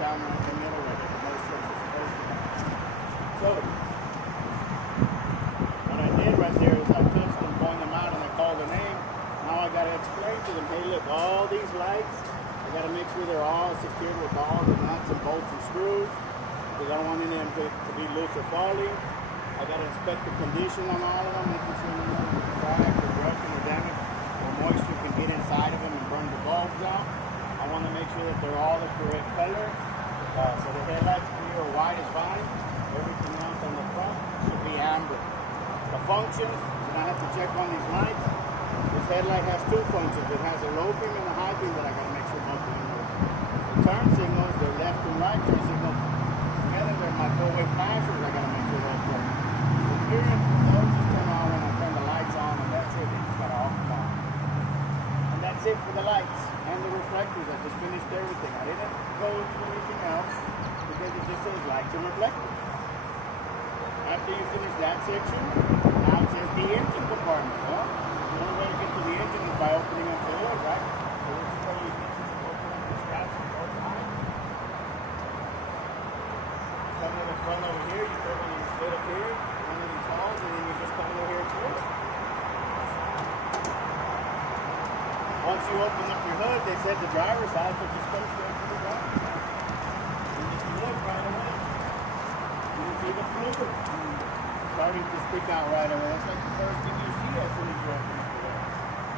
down right the middle where the moisture is supposed to be. So, what I did right there is I touched them, point them out, and I called their name. Now I got to explain to them, hey look, all these lights, I got to make sure they're all secured with all the nuts and bolts and screws, because I don't want any of them to be loose or falling. I got to inspect the condition on all of them, making sure none of them are cracked or broken or damaged, or moisture can get inside of them and burn the bulbs out. I want to make sure that they're all the correct color. So the headlights clear or white is fine. Everything else on the front should be amber. The functions, and I have to check on these lights. This headlight has two functions. It has a low beam and a high beam that I got to make sure both of them work. The turn signals, they're left and right turn signals. Together they're my four-way flashers. I got to make sure those work. The clearance, those just turn on when I turn the lights on, and that's it. They just got to all come on. And that's it for the lights and the reflectors. I just finished everything. I didn't go to anything else because it just says lights and reflectors. After you finish that section, now it says the engine compartment. Well, the only way to get to the engine is by opening up the hood, right? So this is where you open up the straps on both sides. Come to the front over here, you put one of these lid up here, one of these holes, and then you just come over here to it. Once you open up your hood, they said the driver's side, so just go straight to the driver's side. And just look right away. You can see the fluid starting to stick out right away. That's like the first thing you see as soon as you open up the hood.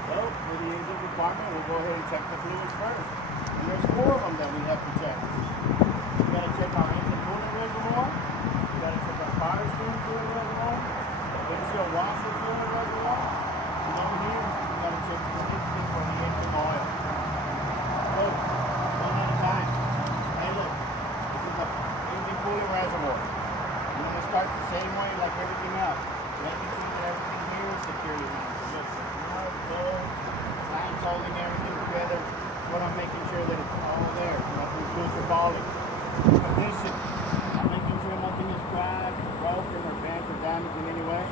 So, for the engine compartment, we'll go ahead and check the fluids first. And there's 4 of them that we have to check. We got to check our engine coolant reservoir. We got to check our power steering fluid reservoir. The windshield washer fluid reservoir. And over here, we got to check the dipstick for the engine oil. So, one at a time. Hey look, this is the engine coolant reservoir. I'm going to start the same way like everything else. Making sure that everything here is securely mounted. Look, clamps holding everything together. But I'm making sure that it's all there. Nothing's loose or falling. Condition. I'm making sure nothing is cracked, broken, or bent or damaged in any way.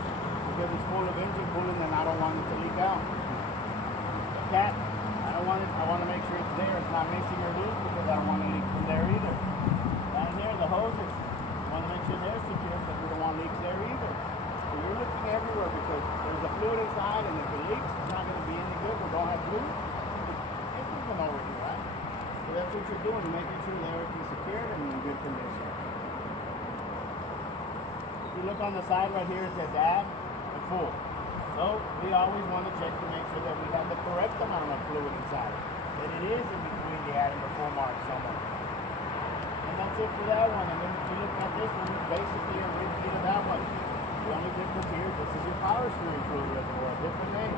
Because it's full of engine coolant and I don't want it to leak out. The cat, I want to make sure it's there. It's not missing or loose because I don't want to leak from there either. Down here, the hoses. I want to make sure they're secure because we don't want leaks there either. So you're looking everywhere because there's a fluid inside, and if it leaks, it's not going to be any good. We don't have fluid. It's moving over here, right? So that's what you're doing, making sure that everything's secured and in good condition. If you look on the side right here, it says add and full. So we always want to check to make sure that we have the correct amount of fluid inside. That it is in between the add and the full mark somewhere. And that's it for that one. And then if you look at this one, it's basically a repeat of that one. The only difference here, this is your power steering fluid reservoir, different name.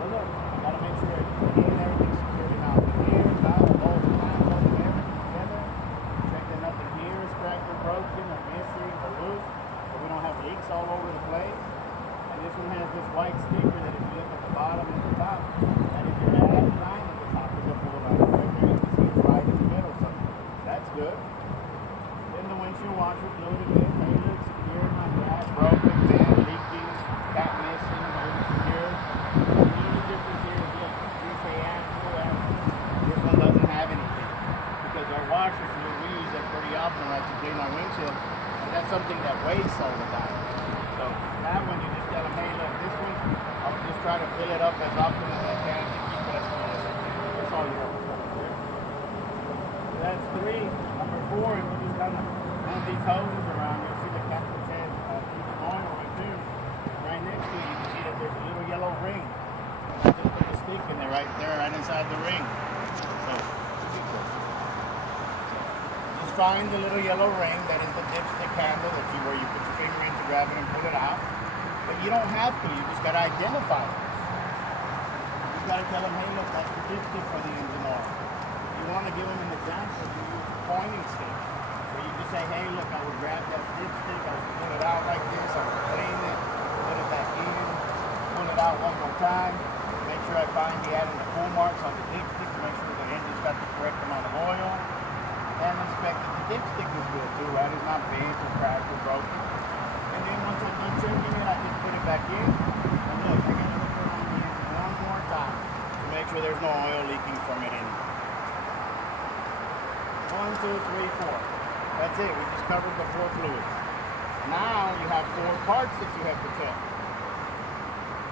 But look, you got to make sure everything's securely mounted here, valve, bolts, clamps, holding everything together. Check that nothing here is cracked or broken or missing or loose, so we don't have leaks all over the place. And this one has this white sticker that if you look at the bottom and the top, that is your add line at the top is a full line. Right there you can see it's right in the middle, so that's good. Then the windshield washer fluid again, hey look, secure, not cracked, broken, bent, leaking, cat missing, holding secure. The only difference here is look, we say add full add. This one doesn't have anything. Because our washer fluid, we use that pretty often right to clean our windshield. And that's something that weighs all the time. So that one you just tell them, hey look, this one, I'll just try to fill it up as often as I can to keep it as full as I can. That's all you're doing. So that's 3. Number 4, and we just kind of move these hoses around. You'll see the cap that says keep it going over 2. Right next to it, you can see that there's a little yellow ring. I just put the stick in there, right inside the ring. So just find the little yellow ring that is the dipstick handle where you put your finger in to grab it and pull it out. But you don't have to, you just got to identify it. You just got to tell them, hey look, that's the dipstick for the engine oil. If you want to give them an example, you use a pointing stick. Where you just say, hey look, I would grab that dipstick, I would pull it out like this, I would clean it, put it back in, pull it out one more time, make sure I find the add and the full marks on the dipstick to make sure the engine's got the correct amount of oil. And inspect that the dipstick is good too, right? It's not bent or cracked or broken. And then once I'm done checking it, I just put it back in. And look, I gotta look around the engine one more time to make sure there's no oil leaking from it anymore. 1, 2, 3, 4. That's it. We just covered the 4 fluids. Now you have 4 parts that you have to check.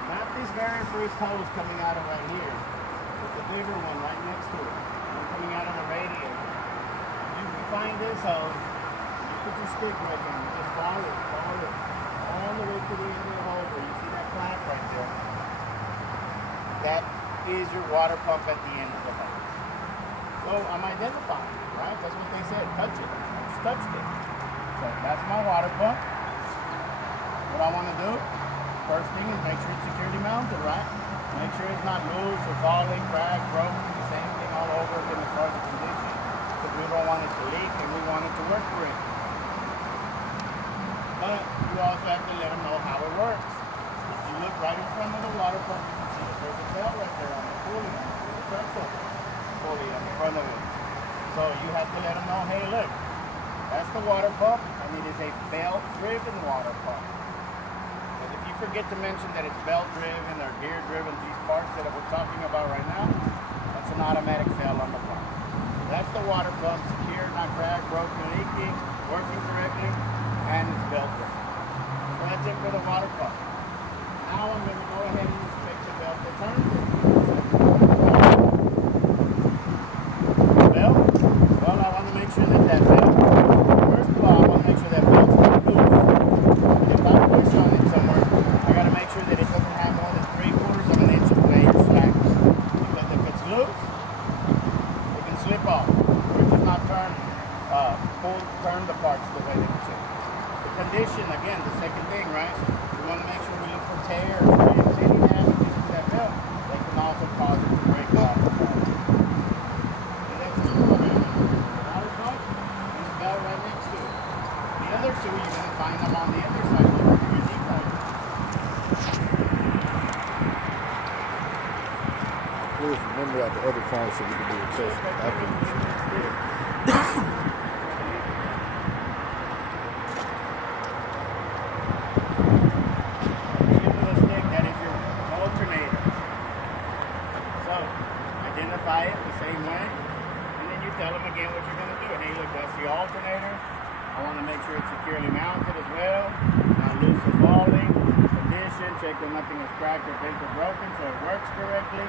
Not this very first hose coming out of right here, but the bigger one right next to it. One coming out of the radiator. You can find this hose. You put your stick right there and just follow it, all the way to the end of the hose where you see that clamp right there. That is your water pump at the end of the hose. So I'm identifying, right? That's what they said. Touch it. I just touched it. So that's my water pump. What I want to do, first thing is make sure it's securely mounted, right? Make sure it's not loose or falling, cracked, broken, the same thing all over again as far as the condition. Because we don't want it to leak and we want it to work correctly. But you also have to let them know how it works. If you look right in front of the water pump, you can see that there's a bell right there on the pulley, there's a circle pulley on the front of it. So you have to let them know, hey look, that's the water pump and it is a belt-driven water pump. Because if you forget to mention that it's belt-driven or gear-driven, these parts that we're talking about right now, that's an automatic fail on the pump. That's the water pump, secure, not cracked, broken, leaking, working correctly, and it's belt-driven. So that's it for the water pump. Now I'm going to go ahead and inspect the belt alternative. The belt? Well, I want to make sure that that belt, first of all, I want to make sure that belt's not loose. And if I push on it somewhere, I got to make sure that it doesn't have more than 3/4 of an inch of weight or slack. Because if it's loose, it can slip off. Or it does not turn the parts the way that it should. The condition, again, the second thing, right? We want to make sure we look for tears, rips, any damages to that belt. They can also cause it to break off. And that's the water pump and the belt right next to it. The other two, you're going to find them on the other side of your deep pipe. Please remember out the other phone so we can do a test afterwards. Identify it the same way, and then you tell them again what you're going to do. Hey, look, that's the alternator. I want to make sure it's securely mounted as well, not loose or falling. Condition, check that nothing is cracked or bent or broken so it works correctly.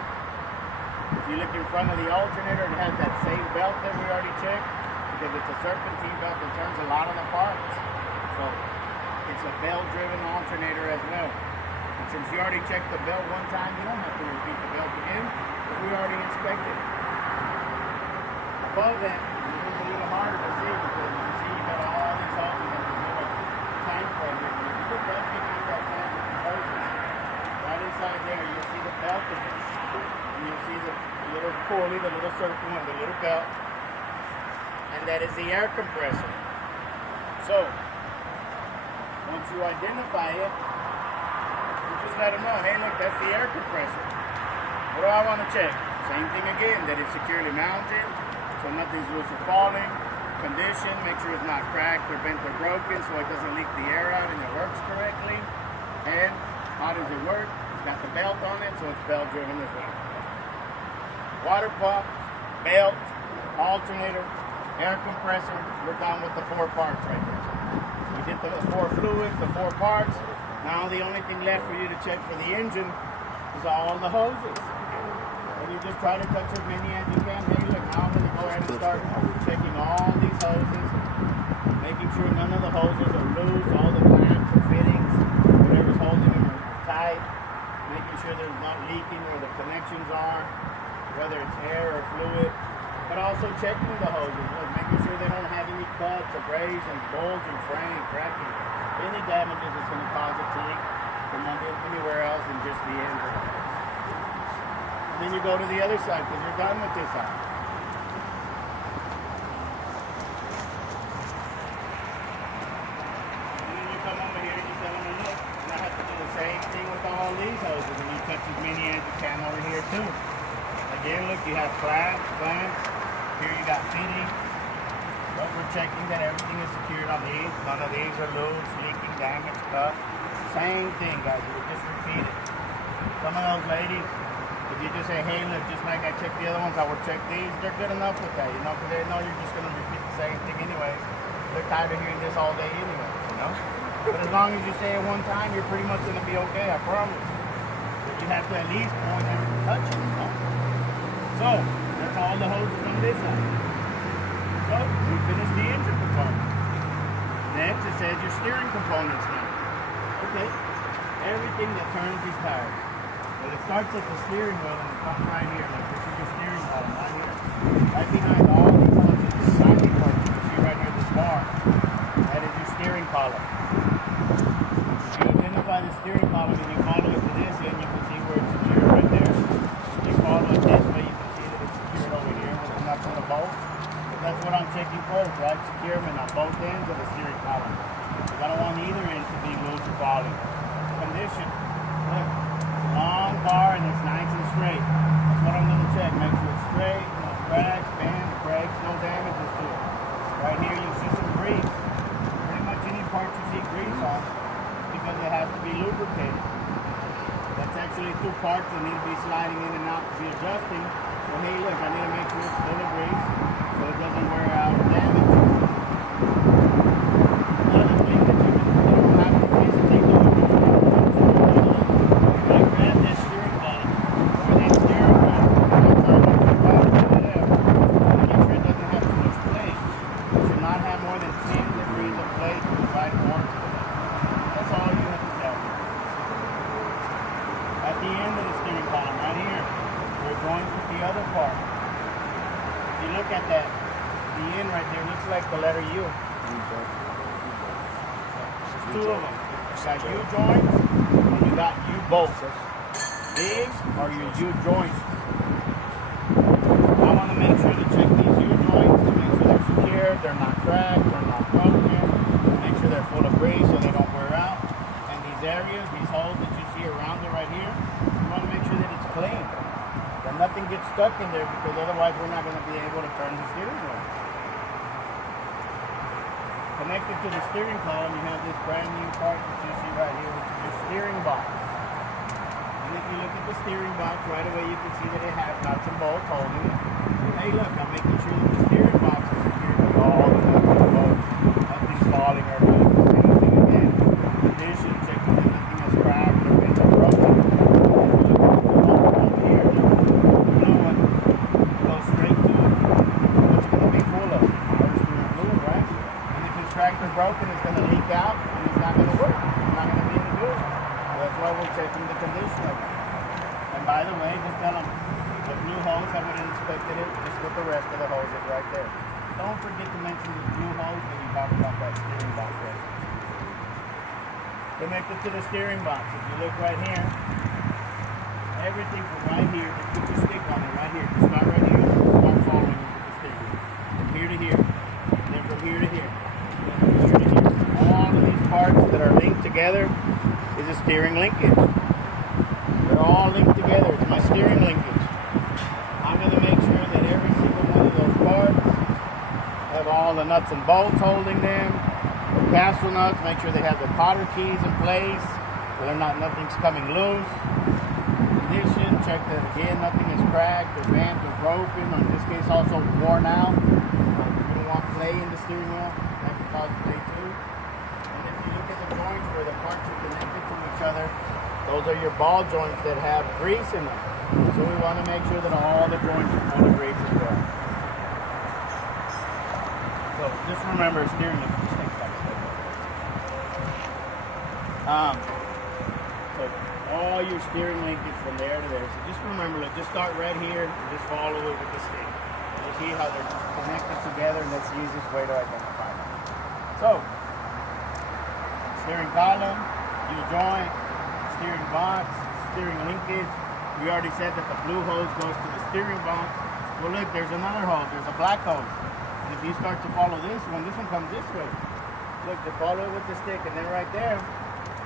If you look in front of the alternator, it has that same belt that we already checked, because it's a serpentine belt that turns a lot of the parts. So it's a belt-driven alternator as well. And since you already checked the belt one time, you don't have to repeat the belt again. We already inspected. Above that, it's a little harder to see because you can see you got all these hoses and this little tank right here. If you look right behind that tank with the hoses, right inside there, you'll see the belt in it. And you'll see the little pulley, the little circle, and the little belt. And that is the air compressor. So, once you identify it, you just let them know, hey look, that's the air compressor. What do I want to check? Same thing again, that it's securely mounted, so nothing's loose or falling. Condition, make sure it's not cracked or bent or broken so it doesn't leak the air out and it works correctly. And how does it work? It's got the belt on it, so it's belt driven as well. Water pump, belt, alternator, air compressor, we're done with the 4 parts right there. We did the 4 fluids, the 4 parts. Now the only thing left for you to check for the engine is all the hoses. And you just try to touch as many as you can. Hey, look, now I'm going to go ahead and start checking all these hoses, making sure none of the hoses are loose, all the clamps or fittings, whatever's holding them are tight, making sure there's not leaking where the connections are, whether it's air or fluid, but also checking the hoses, look, making sure they don't have any cuts, abrasions, bulging, fraying, cracking, any damages that's going to cause it to leak from anywhere else than just the engine. And then you go to the other side because you're done with this side. And then you come over here and you tell them, look, and I have to do the same thing with all these hoses, and you touch as many as you can over here too. Again, look, you have clamps. Here you got fittings. But we're checking that everything is secured on these. None of these are loose, leaking, damaged, cut. Same thing, guys. We'll just repeat it. Some of those ladies, if you just say, hey, look, just like I checked the other ones, I would check these. They're good enough with that, you know, because they know you're just going to repeat the same thing anyways. They're tired of hearing this all day anyways, you know. But as long as you say it one time, you're pretty much going to be okay, I promise. But you have to at least go in there and touch it, you know. So, that's all the hoses on this side. So, we finished the engine component. Next, it says your steering components now. Okay, everything that turns these tires. Well, it starts at the steering wheel and it comes right here. Like this is your steering column right here. Right behind all these hoses, this mounting part you can see right here, this bar. That is your steering column. If you identify the steering column and you follow it to this end, you can see where it's secured right there. If you follow it this way, you can see that it's secured over here with the nuts and the bolts. That's what I'm checking first, right? Securement on both ends of the steering column. Because I don't want either end to be loose or falling. Condition. Look, it's a long bar and it's nice and straight. That's what I'm going to check. Make sure it's straight, no cracks, bends, breaks, no damages to it. Right here you see some grease. Pretty much any part you see grease on because it has to be lubricated. That's actually two parts that need to be sliding in and out to be adjusting. So hey, look, I need to make sure it's full of grease so it doesn't wear out or damage. Another thing that you don't have to do is take a look at when I grab this steering column or that steering wheel, I turn it to the right or to the left. Make sure it doesn't have too much play. It should not have more than 10 degrees of play to the right or to the left. That's all you have to tell me. At the end of the steering column, right here, we're going with the other part. If you look at that, the end right there looks like the letter U. There's two of them. You got U joints and you got U bolts. These are your U joints. I want to make sure to check these U joints to make sure they're secure, they're not cracked, they're not broken. Make sure they're full of grease so they don't wear out. And these areas, these holes that you see around it right here, you want to make sure that it's clean. That nothing gets stuck in there because otherwise we're not going to be able to turn the steering wheel. Connected to the steering column, you have this brand new part that you see right here, which is your steering box. And if you look at the steering box, right away you can see that it has nuts and bolts holding it. Hey look, I'm making sure that the steering box is secured with all the nuts and bolts. Nothing's falling or loose. Anything again. In addition, checking that nothing is cracked or bent or broken. Look at the bolts over here. The blue one goes straight to it. What's going to be full of? Power steering fluid, right? Cracked or broken, it's going to leak out and it's not going to work. It's not going to be any good. So that's why we're checking the condition of it. And by the way, just tell them the blue hose, I would have inspected it just with the rest of the hoses right there. Don't forget to mention the blue hose when you talk about that steering box right. Connected to the steering box. If you look right here, everything from right here, just put your stick on it right here. Just start right here. Start following it with the stick. From here to here. And then from here to here. All of these parts that are linked together is a steering linkage. They're all linked together. It's my steering linkage. I'm going to make sure that every single one of those parts have all the nuts and bolts holding them. The castle nuts, make sure they have the cotter keys in place so nothing's coming loose. Condition, check that again, nothing is cracked or bent or broken, or in this case also worn out. You don't want play in the steering wheel. That can cause play too. And if you look at the joints where the parts are connected to each other, those are your ball joints that have grease in them. So we want to make sure that all the joints are full of grease as well. So just remember steering wheel. So all your steering linkage from there to there. So just remember, look, just start right here and just follow it with the stick. You see how they're connected together, and that's the easiest way to identify them. So, steering column, U-joint, steering box, steering linkage. We already said that the blue hose goes to the steering box. Well look, there's another hose, there's a black hose. And if you start to follow this one comes this way. Look, just follow it with the stick, and then right there,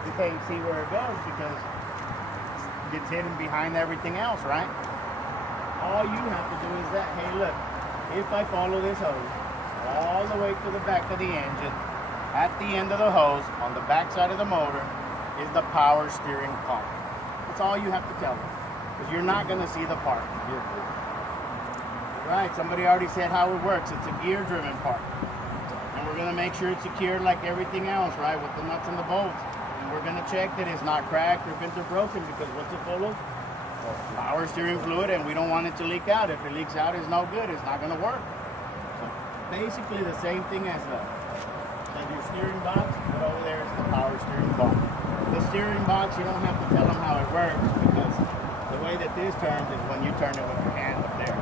you can't see where it goes because it gets hidden behind everything else, right? All you have to do is that, hey look, if I follow this hose all the way to the back of the engine, at the end of the hose, on the back side of the motor, is the power steering pump. That's all you have to tell them. because you're not going to see the part. Right, somebody already said how it works. It's a gear-driven part. And we're going to make sure it's secured like everything else, right, with the nuts and the bolts. And we're going to check that it's not cracked or bent or broken, because what's it full of? Power steering fluid, and we don't want it to leak out. If it leaks out, it's no good. It's not going to work. So basically the same thing as your steering box, but over there is the power steering box. The steering box, you don't have to tell them how it works, because the way that this turns is when you turn it with your hand up there.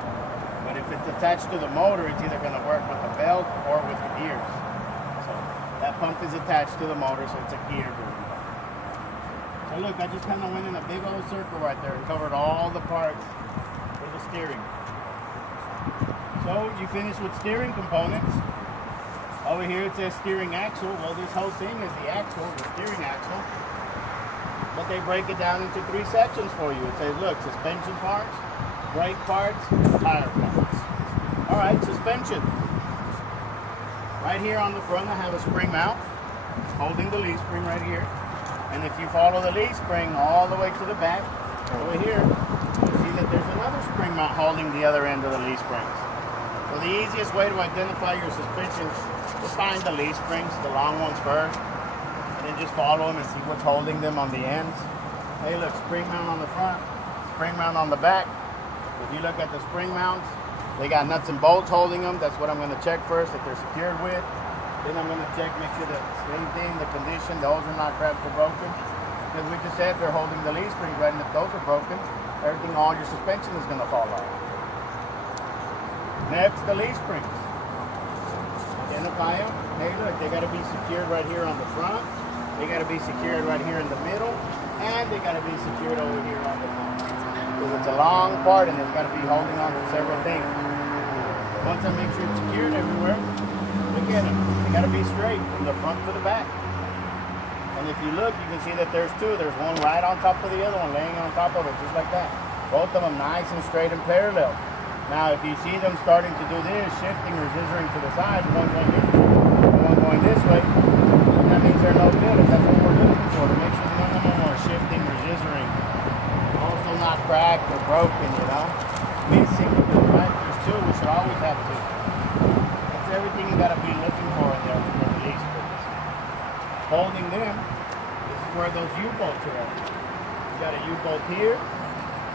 But if it's attached to the motor, it's either going to work with the belt or with the gears. So that pump is attached to the motor, so it's a gear-driven pump. So look, I just kind of went in a big old circle right there and covered all the parts for the steering. So you finish with steering components. Over here it says steering axle. Well, this whole thing is the axle, the steering axle. But they break it down into 3 sections for you. It says, look, suspension parts, brake parts, tire parts. All right, suspension. Right here on the front, I have a spring mount holding the leaf spring right here. And if you follow the leaf spring all the way to the back, over here, you'll see that there's another spring mount holding the other end of the leaf springs. So the easiest way to identify your suspensions is find the leaf springs, the long ones first, and then just follow them and see what's holding them on the ends. Hey, look, spring mount on the front, spring mount on the back. If you look at the spring mounts, they got nuts and bolts holding them. That's what I'm going to check first, that they're secured with. Then I'm going to check, make sure that same thing, the condition, those are not cracked or broken. Because we just said they're holding the leaf springs, right? And if those are broken, everything, all your suspension is going to fall off. Next, the leaf springs. Identify them. Hey, look, they got to be secured right here on the front. They got to be secured right here in the middle. And they got to be secured over here on the front. Because it's a long part and it's got to be holding on to several things. Once I make sure it's secured everywhere, look at them. They got to be straight from the front to the back. And if you look, you can see that there's 2. There's one right on top of the other one, laying on top of it, just like that. Both of them nice and straight and parallel. Now, if you see them starting to do this, shifting or scissoring to the side, the one going this way, that means they're no good. That's what we're looking for, to make sure none of them are shifting or scissoring. Also not cracked or broken, you know. Missing, right? There's 2. We should always have 2. That's everything you got to be looking for in there for the leaf springs. Holding them, this is where those U-bolts are at. You got a U-bolt here.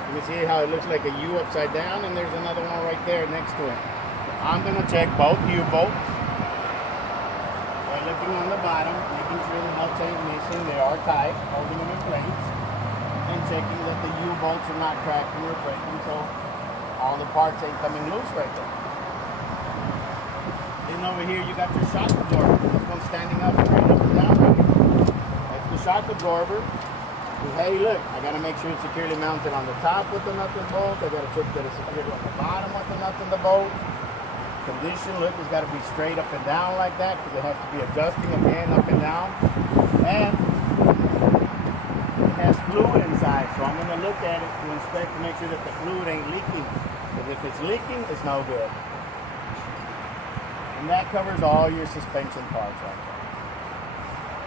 You can see how it looks like a U upside down, and there's another one right there next to it. I'm going to check both U-bolts by looking on the bottom, making sure the nuts ain't missing. They are tight, holding them in place, and checking that the U-bolts are not cracking or breaking, so all the parts ain't coming loose right there. Then over here you got your shock absorber. This one's standing up straight up and down right here. That's the shock absorber. Hey, look, I got to make sure it's securely mounted on the top with the nut and bolt. I got to check that it's secured on the bottom with the nut and the bolt. Condition, look, it's got to be straight up and down like that, because it has to be adjusting again up and down. And it has fluid inside, so I'm going to look at it to inspect to make sure that the fluid ain't leaking. Because if it's leaking, it's no good. And that covers all your suspension parts right there.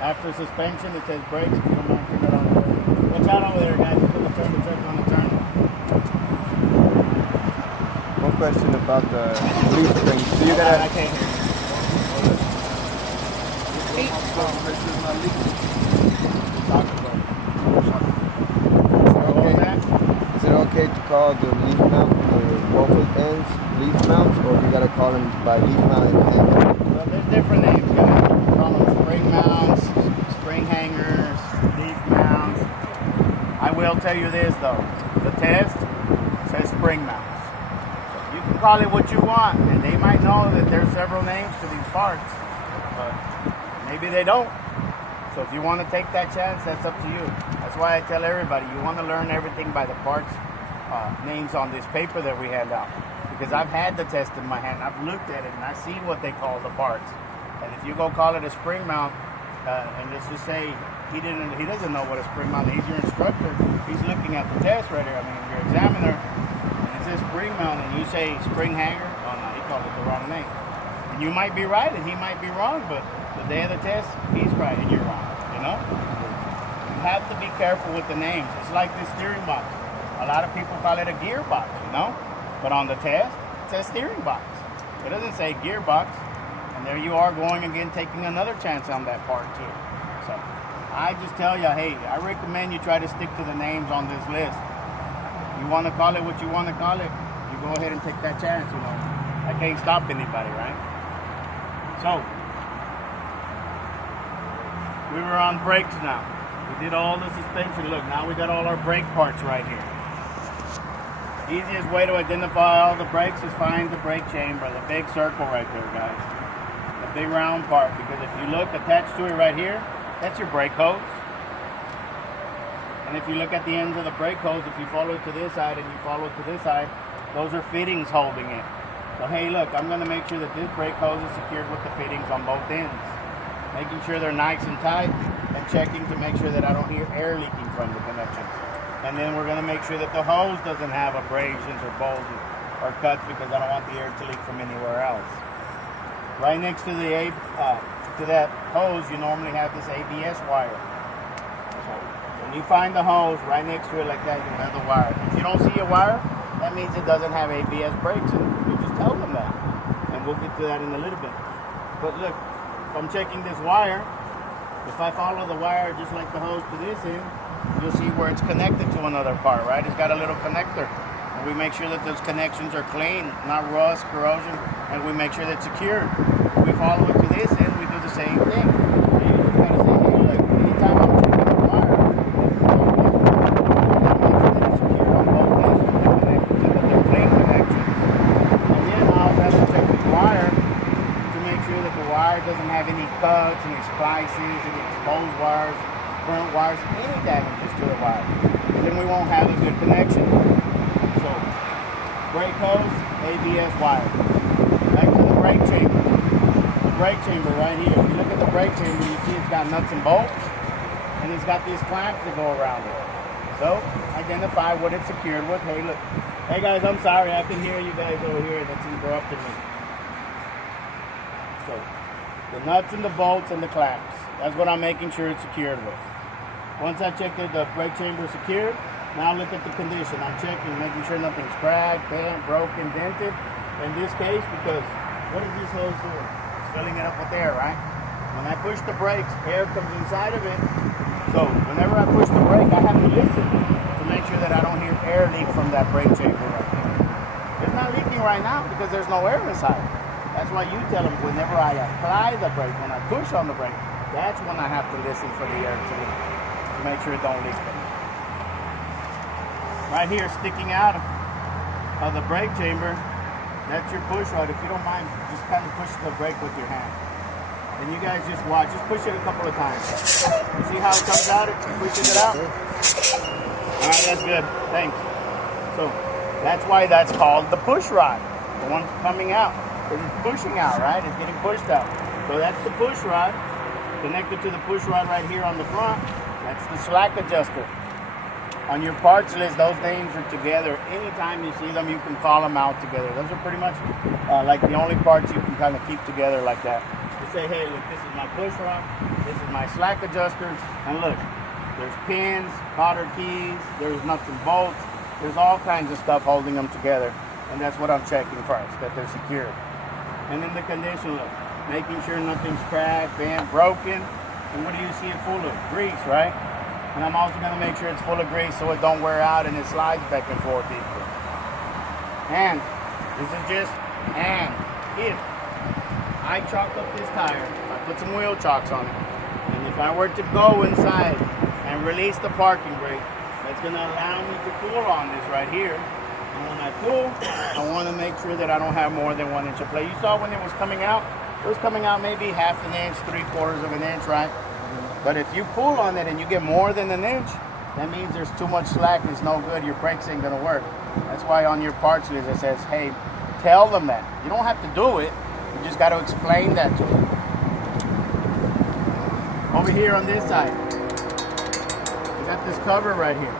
After suspension, it says brakes. If you don't mind, turn it on. Watch out over there, guys. It's going to turn the truck on the turn. One question about the leaf springs. So you gotta. I can't hear Okay. Is it okay to call the leaf mount, both ends, leaf mounts, or you gotta call them by leaf mount and hanger? Well, there's different names, guys. You call them spring mounts, spring hangers, leaf mounts. I will tell you this though, the test says spring mounts. You can call it what you want, and they might know that there's several names to these parts, but maybe they don't. So if you want to take that chance, that's up to you. That's why I tell everybody, you want to learn everything by the parts names on this paper that we hand out. Because I've had the test in my hand, I've looked at it, and I see what they call the parts. And if you go call it a spring mount, and let's just say he doesn't know what a spring mount is, he's your instructor, he's looking at the test right here, I mean, your examiner, and it says spring mount, and you say spring hanger, oh no, he called it the wrong name. And you might be right, and he might be wrong, but the day of the test, he's right, and you're wrong, you know? You have to be careful with the names. It's like this steering box. A lot of people call it a gearbox, you know? But on the test, it says steering box. It doesn't say gearbox. And there you are going again, taking another chance on that part too. So I just tell you, hey, I recommend you try to stick to the names on this list. If you want to call it what you want to call it, you go ahead and take that chance, you know. I can't stop anybody, right? So, we were on brakes now. We did all the suspension. Look, now we got all our brake parts right here. Easiest way to identify all the brakes is find the brake chamber, the big circle right there, guys. The big round part, because if you look attached to it right here, that's your brake hose. And if you look at the ends of the brake hose, if you follow it to this side and you follow it to this side, those are fittings holding it. So hey, look, I'm going to make sure that this brake hose is secured with the fittings on both ends. Making sure they're nice and tight and checking to make sure that I don't hear air leaking from the connections. And then we're going to make sure that the hose doesn't have abrasions or bulges or cuts, because I don't want the air to leak from anywhere else. Right next to that hose, you normally have this ABS wire. So when you find the hose right next to it like that, you'll have the wire. If you don't see a wire, that means it doesn't have ABS brakes, and you just tell them that. And we'll get to that in a little bit. But look, if I'm checking this wire, if I follow the wire just like the hose to this end, you'll see where it's connected to another part, right? It's got a little connector. And we make sure that those connections are clean, not rust, corrosion, and we make sure that it's secured. If we follow it to this end, we do the same thing. So you just gotta say, hey, look, anytime I'm checking the wire, it's secured on both ends, they're connected to the clean connections. And then I also have to check the wire to make sure that the wire doesn't have any cuts, any splices, any exposed wires, burnt wires, any damages to the wire. And then we won't have a good connection. So, brake hose, ABS wire. Back to the brake chamber. The brake chamber right here. If you look at the brake chamber, you see it's got nuts and bolts, and it's got these clamps that go around it. So, identify what it's secured with. Hey, look. Hey guys, I'm sorry, I can hear you guys over here, and it's interrupting me. So, the nuts and the bolts and the clamps. That's what I'm making sure it's secured with. Once I check that the brake chamber is secured, now look at the condition. I'm checking, making sure nothing's cracked, bent, broken, dented. In this case, because what is this hose doing? It's filling it up with air, right? When I push the brakes, air comes inside of it. So whenever I push the brake, I have to listen to make sure that I don't hear air leak from that brake chamber right there. It's not leaking right now because there's no air inside. That's why you tell them whenever I apply the brake, when I push on the brake, that's when I have to listen for the air to leak, to make sure it don't leak. Right here, sticking out of the brake chamber, that's your push rod. If you don't mind, just kind of push the brake with your hand. And you guys just watch. Just push it a couple of times. You see how it comes out? It pushes it out. All right, that's good. Thanks. So that's why that's called the push rod. The one coming out. It's pushing out, right? It's getting pushed out. So that's the push rod. Connected to the push rod right here on the front. That's the slack adjuster. On your parts list, those names are together. Anytime you see them, you can call them out together. Those are pretty much like the only parts you can kind of keep together like that. You say, hey, look, this is my push rod, this is my slack adjuster, and look, there's pins, cotter keys, there's nuts and bolts, there's all kinds of stuff holding them together, and that's what I'm checking first, that they're secured. And then the condition, look, making sure nothing's cracked, bent, broken, and what do you see it full of? Grease, right? And I'm also going to make sure it's full of grease so it don't wear out and it slides back and forth easily. And this is just if I chalk up this tire, I put some wheel chocks on it, and if I were to go inside and release the parking brake, that's going to allow me to pull on this right here. And when I pull, I want to make sure that I don't have more than 1 inch of play. You saw when it was coming out, it was coming out maybe 1/2 inch, 3/4 of an inch, right? But if you pull on it and you get more than 1 inch, that means there's too much slack and it's no good. Your brakes ain't gonna work. That's why on your parts list it says, hey, tell them that. You don't have to do it. You just got to explain that to them. Over here on this side, you got this cover right here.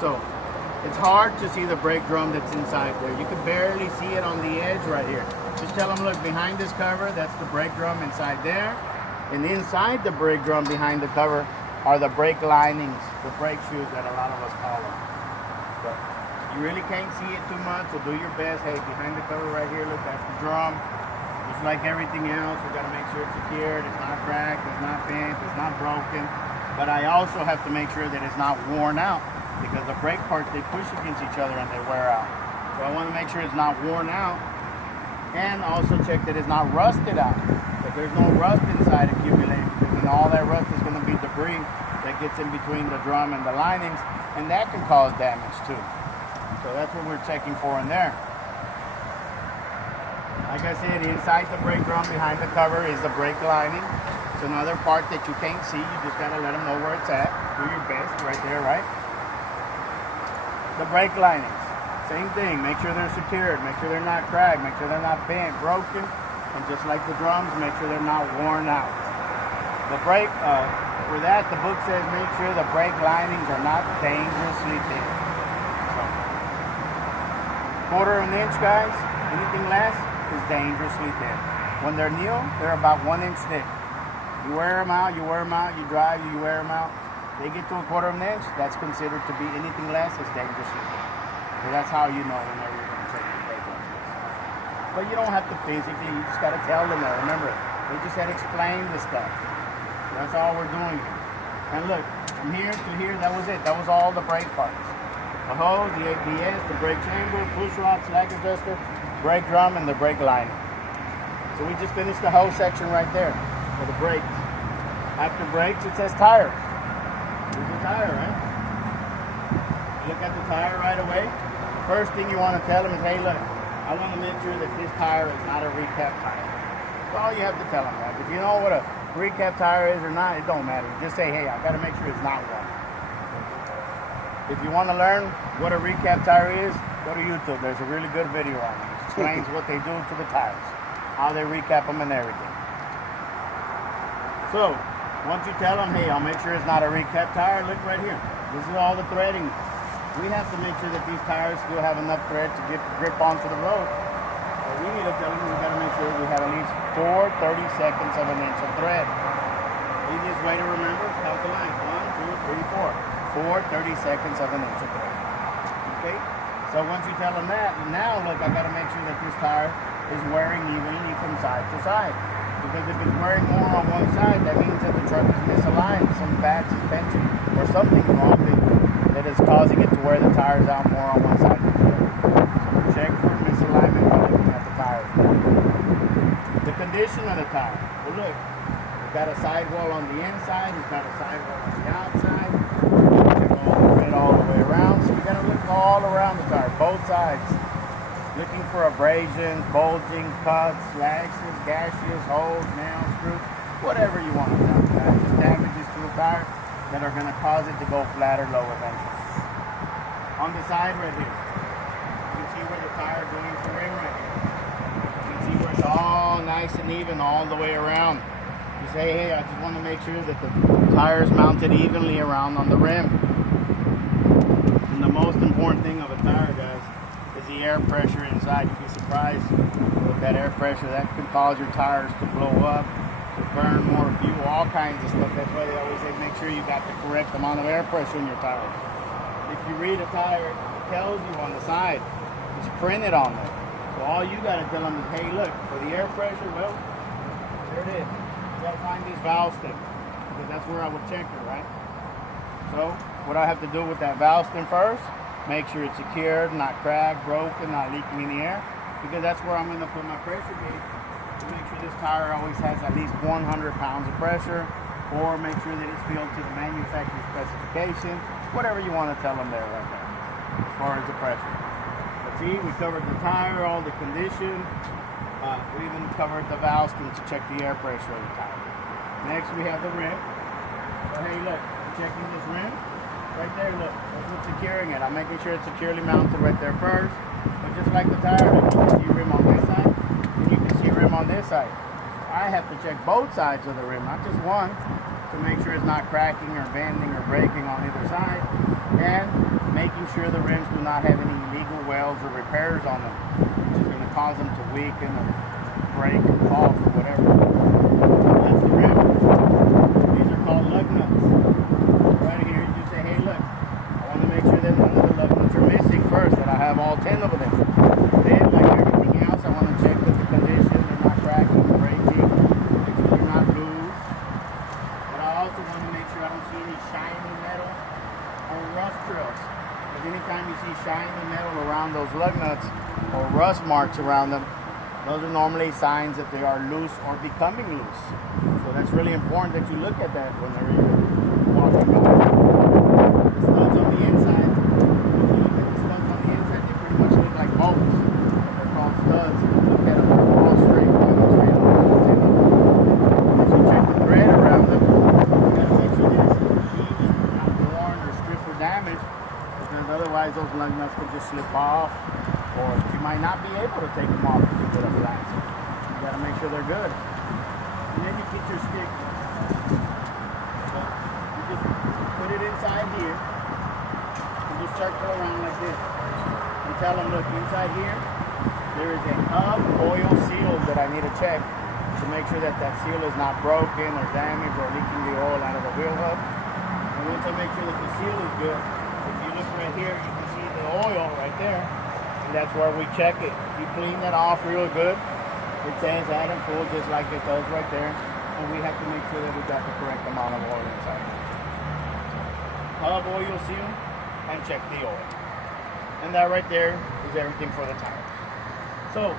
So it's hard to see the brake drum that's inside there. You can barely see it on the edge right here. Just tell them, look, behind this cover, that's the brake drum inside there. And inside the brake drum behind the cover are the brake linings, the brake shoes that a lot of us call them. But you really can't see it too much, so do your best. Hey, behind the cover right here, look, that's the drum. Just like everything else, we gotta make sure it's secured, it's not cracked, it's not bent, it's not broken. But I also have to make sure that it's not worn out, because the brake parts, they push against each other and they wear out. So I want to make sure it's not worn out, and also check that it's not rusted out, that there's no rust inside accumulating, because then all that rust is going to be debris that gets in between the drum and the linings, and that can cause damage too. So that's what we're checking for in there. Like I said, inside the brake drum behind the cover is the brake lining. It's another part that you can't see. You just gotta let them know where it's at. Do your best right there, right? The brake linings, same thing. Make sure they're secured. Make sure they're not cracked. Make sure they're not bent, broken. And just like the drums, make sure they're not worn out. The brake, for that, the book says make sure the brake linings are not dangerously thin. So, 1/4 inch, guys. Anything less is dangerously thin. When they're new, they're about 1 inch thick. You wear them out, you drive, you wear them out. They get to 1/4 inch, that's considered to be anything less is dangerously thin. So that's how you know whenever you're going to check your brake lines. But you don't have to physically, you just got to tell them that. Remember, they just said explain the stuff. That's all we're doing here. And look, from here to here, that was it. That was all the brake parts. The hose, the ABS, the brake chamber, push rod, slack adjuster, brake drum, and the brake lining. So we just finished the hose section right there for the brakes. After brakes, it says tires. There's a tire, right? Look at the tire right away. First thing you want to tell them is, hey, look, I want to make sure that this tire is not a recap tire. That's all you have to tell them, guys. If you know what a recap tire is or not, it don't matter. Just say, hey, I got to make sure it's not one. If you want to learn what a recap tire is, go to YouTube. There's a really good video on it. It explains what they do to the tires, how they recap them and everything. So, once you tell them, hey, I'll make sure it's not a recap tire, look right here. This is all the threading. We have to make sure that these tires still have enough thread to get the grip onto the road. So we need to tell them we got to make sure we have at least 4 30-seconds of an inch of thread. Easiest way to remember is count the lines. 1, 2, 3, 4. 4 30-seconds of an inch of thread. Okay? So once you tell them that, now look, I got to make sure that this tire is wearing evenly from side to side. Because if it's wearing more on one side, that means that the truck is misaligned. Some bad suspension or something wrong that is causing it to wear the tires out more on one side than the other. So check for misalignment by looking at the tire. The condition of the tire. Well, look, it's got a sidewall on the inside. It's got a sidewall on the outside. Check all the way around. So we got to look all around the tire, both sides. Looking for abrasions, bulging, cuts, slashes, gashes, holes, nails, screws, whatever you want to know. Just damages to a tire that are going to cause it to go flat or low eventually. On the side right here, you can see where the tire goes into the rim right here. You can see where it's all nice and even all the way around. You say, hey, I just want to make sure that the tire is mounted evenly around on the rim. And the most important thing of a tire, guys, is the air pressure inside. You'd be surprised with that air pressure. That could cause your tires to blow up, to burn more fuel, all kinds of stuff. That's why they always say make sure you got the correct amount of air pressure in your tires. If you read a tire, it tells you on the side. It's printed on there. So all you got to tell them is, hey, look, for the air pressure, well, there it is. You got to find these valve stem, because that's where I would check it, right? So what I have to do with that valve stem first, make sure it's secured, not cracked, broken, not leaking in the air, because that's where I'm going to put my pressure gauge to make sure this tire always has at least 100 pounds of pressure, or make sure that it's filled to the manufacturer's specification, whatever you want to tell them there right there, as far as the pressure. But see, we covered the tire, all the condition, we even covered the valve stem to check the air pressure of the tire. Next we have the rim. So hey, look, I'm checking this rim. Right there, look, that's what's securing it. I'm making sure it's securely mounted right there first. But just like the tire, you can see rim on this side, and you can see rim on this side. I have to check both sides of the rim, not just one, to make sure it's not cracking or bending or breaking on either side, and making sure the rims do not have any illegal welds or repairs on them, which is going to cause them to weaken or break or fall or whatever. That's the rim. These are called lug nuts. Right here, you just say, hey, look, I want to make sure that none of the lug nuts are missing. 10 over there. Then, like everything else, I want to check that the condition, they're not cracking, breaking, make sure they're not loose. But I also want to make sure I don't see any shiny metal or rust trails. Because anytime you see shiny metal around those lug nuts or rust marks around them, those are normally signs that they are loose or becoming loose. So that's really important that you look at that when they're walking by. The studs on the inside, if you look at the studs on the inside, they pretty much look like bolts. They're called studs. Look at them, they're all straight. As you check the thread around them, you gotta make sure that it's even, not worn or stripped or damaged, because otherwise those lug nuts could just slip off, or you might not be able to take them off if you put a flat. So you gotta make sure they're good. And then you get your stick. So you just put it inside here and just circle around like this. And tell them, look, inside here, there is a hub oil seal that I need to check to make sure that that seal is not broken or damaged or leaking the oil out of the wheel hub. And once I make sure that the seal is good, if you look right here, you can see the oil right there. And that's where we check it. You clean that off real good. It says add and full just like it does right there. And we have to make sure that we got the correct amount of oil inside. Hub oil seal and check the oil. And that right there is everything for the tire. So,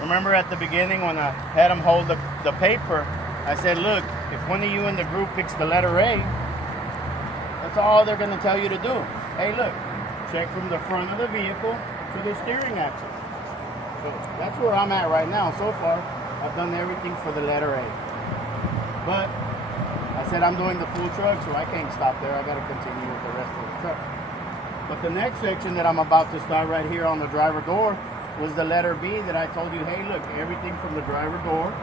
remember at the beginning when I had them hold the paper, I said, look, if one of you in the group picks the letter A, that's all they're going to tell you to do. Hey, look, check from the front of the vehicle to the steering axle. So that's where I'm at right now. So far, I've done everything for the letter A. But I said I'm doing the full truck, so I can't stop there. I got to continue with the rest of the truck. But the next section that I'm about to start right here on the driver door was the letter B that I told you, hey, look, everything from the driver door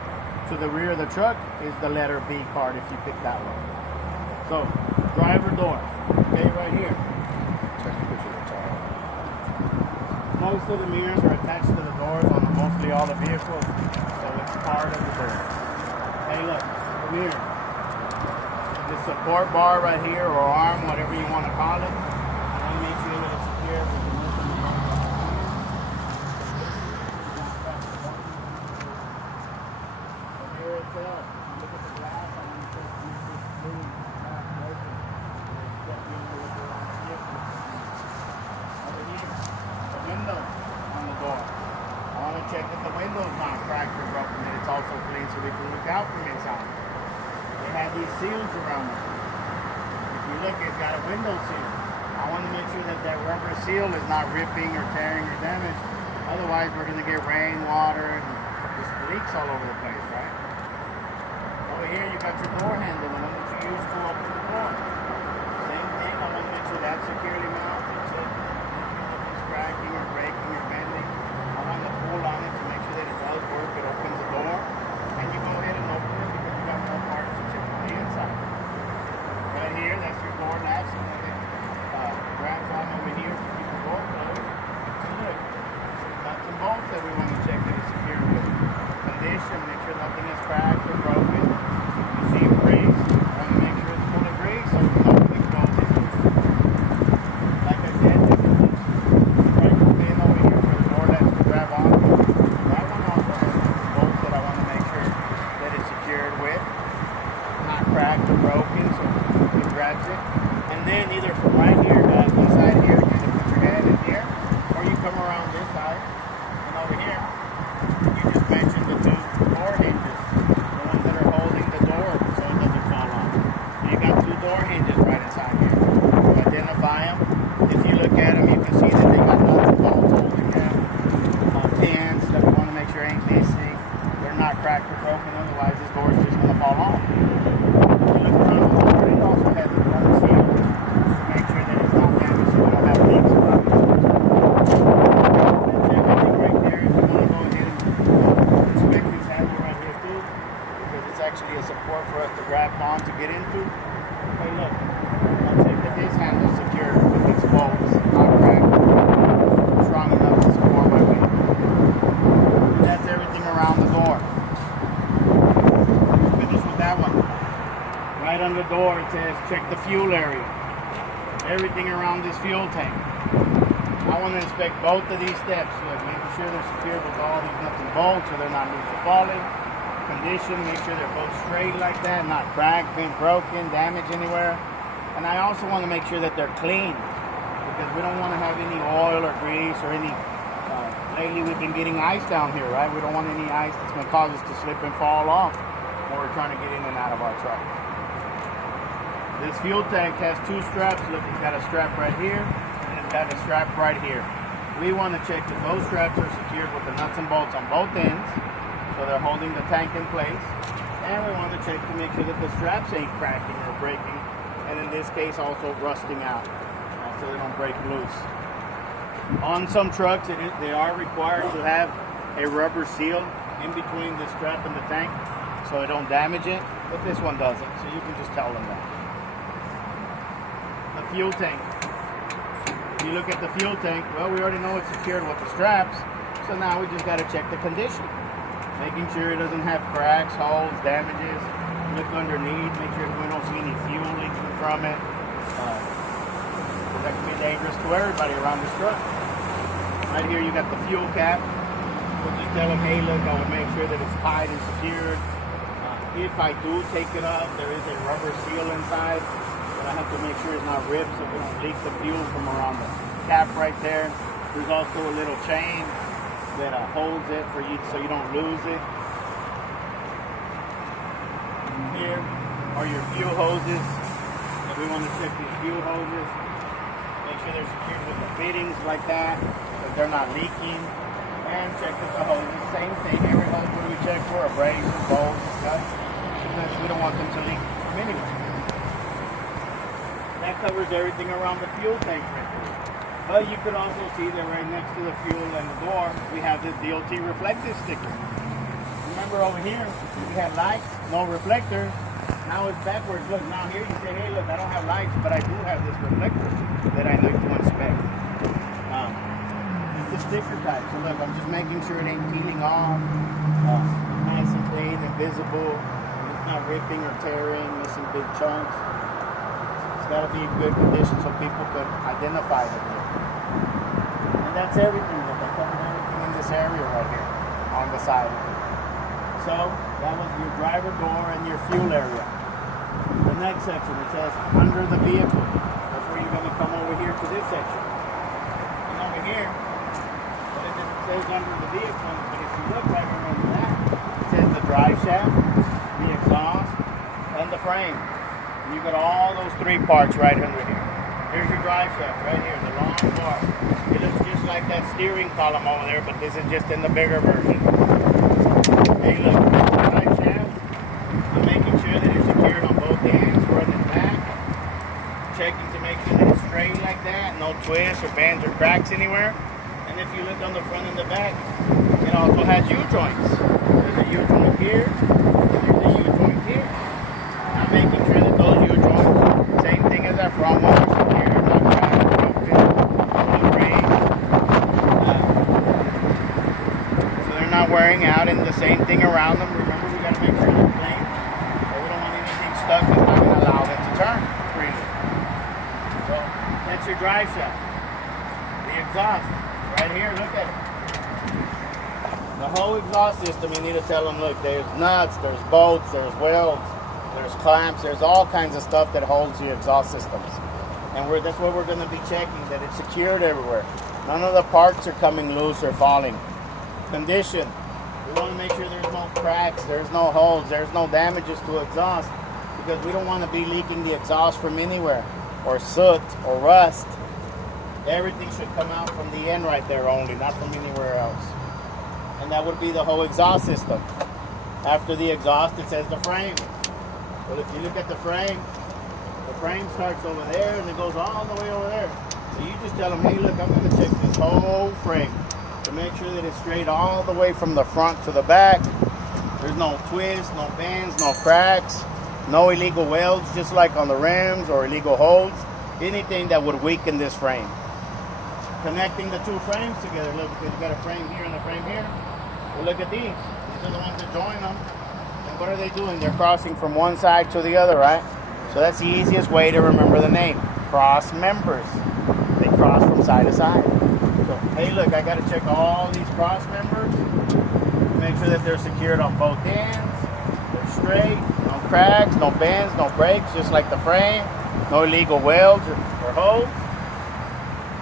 to the rear of the truck is the letter B card if you pick that one. So, driver door, okay, right here. Most of the mirrors are attached to the doors on mostly all the vehicles, so it's part of the door. Hey, look, come here. The support bar right here, or arm, whatever you want to call it. I want to make sure that it's secure with the most of the bar. So here itself, look at the glass. I want to just make this smooth, not broken. Get me into what you want to get. Over here, the window on the door. I want to check that the window's not cracked or broken, and it's also clean so we can look out from inside. They have these seals around it. If you look, it's got a window seal. I want to make sure that that rubber seal is not ripping or tearing or damaged. Otherwise, we're going to get rain, water, and just leaks all over the place, right? Over here, you got your door handle, the one that you use to open the door. Same thing, I want to make sure that's securely mounted. So if it's cracking or breaking or bending, I want to pull on it to make sure that it does work. It opens the door, and you go ahead and open it because you got more parts to check on the inside. Right here, that's your door latch. Grabs on over here to keep the door closed. So look, got some bolts that we want to check that it's secure with. Condition, make sure nothing is cracked or broken. You see grease, want to make sure it's full of grease so nothing goes in here. Like I said, this is the right pin over here for the door latch to grab on. That one also has bolts that I want to make sure that it's secured with. Not cracked or broken, so it grabs it. And then either from right here, inside here, you can put your head in here, or you come around this side, and over here, you just mention the two door hinges, the ones that are holding the door so it doesn't fall off. So you got two door hinges right inside here. You identify them. If you look at them, you can see that they got nuts and bolts holding them. Pins that we want to make sure ain't missing. They're not cracked or broken, otherwise this door is just going to fall off. If you look around the door, it also has a front seal. Make sure that it's not damaged so we don't have leaks around it. That's everything right there. If you want to go ahead and inspect this handle right here too, because it's actually a support for us to grab on to get into. Hey look, I'll check that this handle is secured with its bolts, not cracked, strong enough to support my weight. That's everything around the door. Finish with that one. Right on the door it says check the fuel area. Everything around this fuel tank. I I want to inspect both of these steps. Look, making sure they're secured with all these nuts and bolts so they're not loose or falling. Condition, make sure they're both straight like that, not cracked, bent, broken, damaged anywhere. And I also want to make sure that they're clean because we don't want to have any oil or grease or any, lately we've been getting ice down here, right? We don't want any ice that's going to cause us to slip and fall off when we're trying to get in and out of our truck. This fuel tank has two straps. Look, it's got a strap right here and it's got a strap right here. We want to check that those straps are secured with the nuts and bolts on both ends, so they're holding the tank in place. And we want to check to make sure that the straps ain't cracking or breaking, and in this case also rusting out, so they don't break loose. On some trucks, they are required to have a rubber seal in between the strap and the tank so they don't damage it, but this one doesn't, so you can just tell them that. The fuel tank. If you look at the fuel tank, well, we already know it's secured with the straps, so now we just got to check the condition. Making sure it doesn't have cracks, holes, damages. Look underneath, make sure we don't see any fuel leaking from it. That can be dangerous to everybody around this truck. Right here you got the fuel cap. We'll just tell them, hey look, I will make sure that it's tied and secured. If I do take it off, there is a rubber seal inside, but I have to make sure it's not ripped so we don't leak the fuel from around the cap right there. There's also a little chain that holds it for you so you don't lose it. Here are your fuel hoses. And we want to check these fuel hoses. Make sure they're secured with the fittings like that, that they're not leaking. And check that the hoses, same thing. Every hose what do we check for? Abrasions, bolts, cuts. Because we don't want them to leak anyway. That covers everything around the fuel tank right there. But you could also see that right next to the fuel and the door, we have this DOT reflective sticker. Remember over here, we had lights, no reflector. Now it's backwards. Look, now here you say, hey, look, I don't have lights, but I do have this reflector that I need to inspect. It's the sticker type. So look, I'm just making sure it ain't peeling off. Nice and clean and visible. It's not ripping or tearing, missing big chunks. It's got to be in good condition so people can identify the vehicle. And that's everything. Look, I covered everything in this area right here on the side. So that was your driver door and your fuel area. The next section, it says under the vehicle. That's where you're going to come over here to this section. And over here, it says under the vehicle, but if you look right under that, it says the drive shaft, the exhaust, and the frame. And you got all those three parts right under here. Here's your drive shaft right here, the long bar. It looks just like that steering column over there, but this is just in the bigger version. Hey look, drive shaft. I'm making sure that it's secured on both ends, front and back. Checking to make sure that it's straight like that, no twists or bends or cracks anywhere. And if you look on the front and the back, it also has U-joints. There's a U-joint here, and there's a U-joint here. I'm making sure that those U-joints, same thing as our front one, are secured, not cracked, broken, not raised. So they're not wearing out, and the same thing around them. Remember, we got to make sure they're clean, so we don't want anything stuck that's not going to allow them to turn freely. So that's your drive shaft. The exhaust, right here, look at it. The whole exhaust system, you need to tell them, look, there's nuts, there's bolts, there's welds, there's clamps, there's all kinds of stuff that holds the exhaust systems. And that's what we're going to be checking, that it's secured everywhere. None of the parts are coming loose or falling. Condition. We want to make sure there's no cracks, there's no holes, there's no damages to exhaust, because we don't want to be leaking the exhaust from anywhere, or soot, or rust. Everything should come out from the end right there only, not from anywhere else. And that would be the whole exhaust system. After the exhaust, it says the frame. Well, if you look at the frame starts over there and it goes all the way over there. So you just tell them, hey, look, I'm going to check this whole frame to make sure that it's straight all the way from the front to the back. There's no twists, no bends, no cracks, no illegal welds, just like on the rims or illegal holes. Anything that would weaken this frame. Connecting the two frames together. Look, because you got a frame here and a frame here. Well, look at these. These are the ones that join them. And what are they doing? They're crossing from one side to the other, right? So that's the easiest way to remember the name. Cross members. They cross from side to side. hey look, I gotta check all these cross members, make sure that they're secured on both ends, they're straight, no cracks, no bends, no breaks, just like the frame, no illegal welds or holes.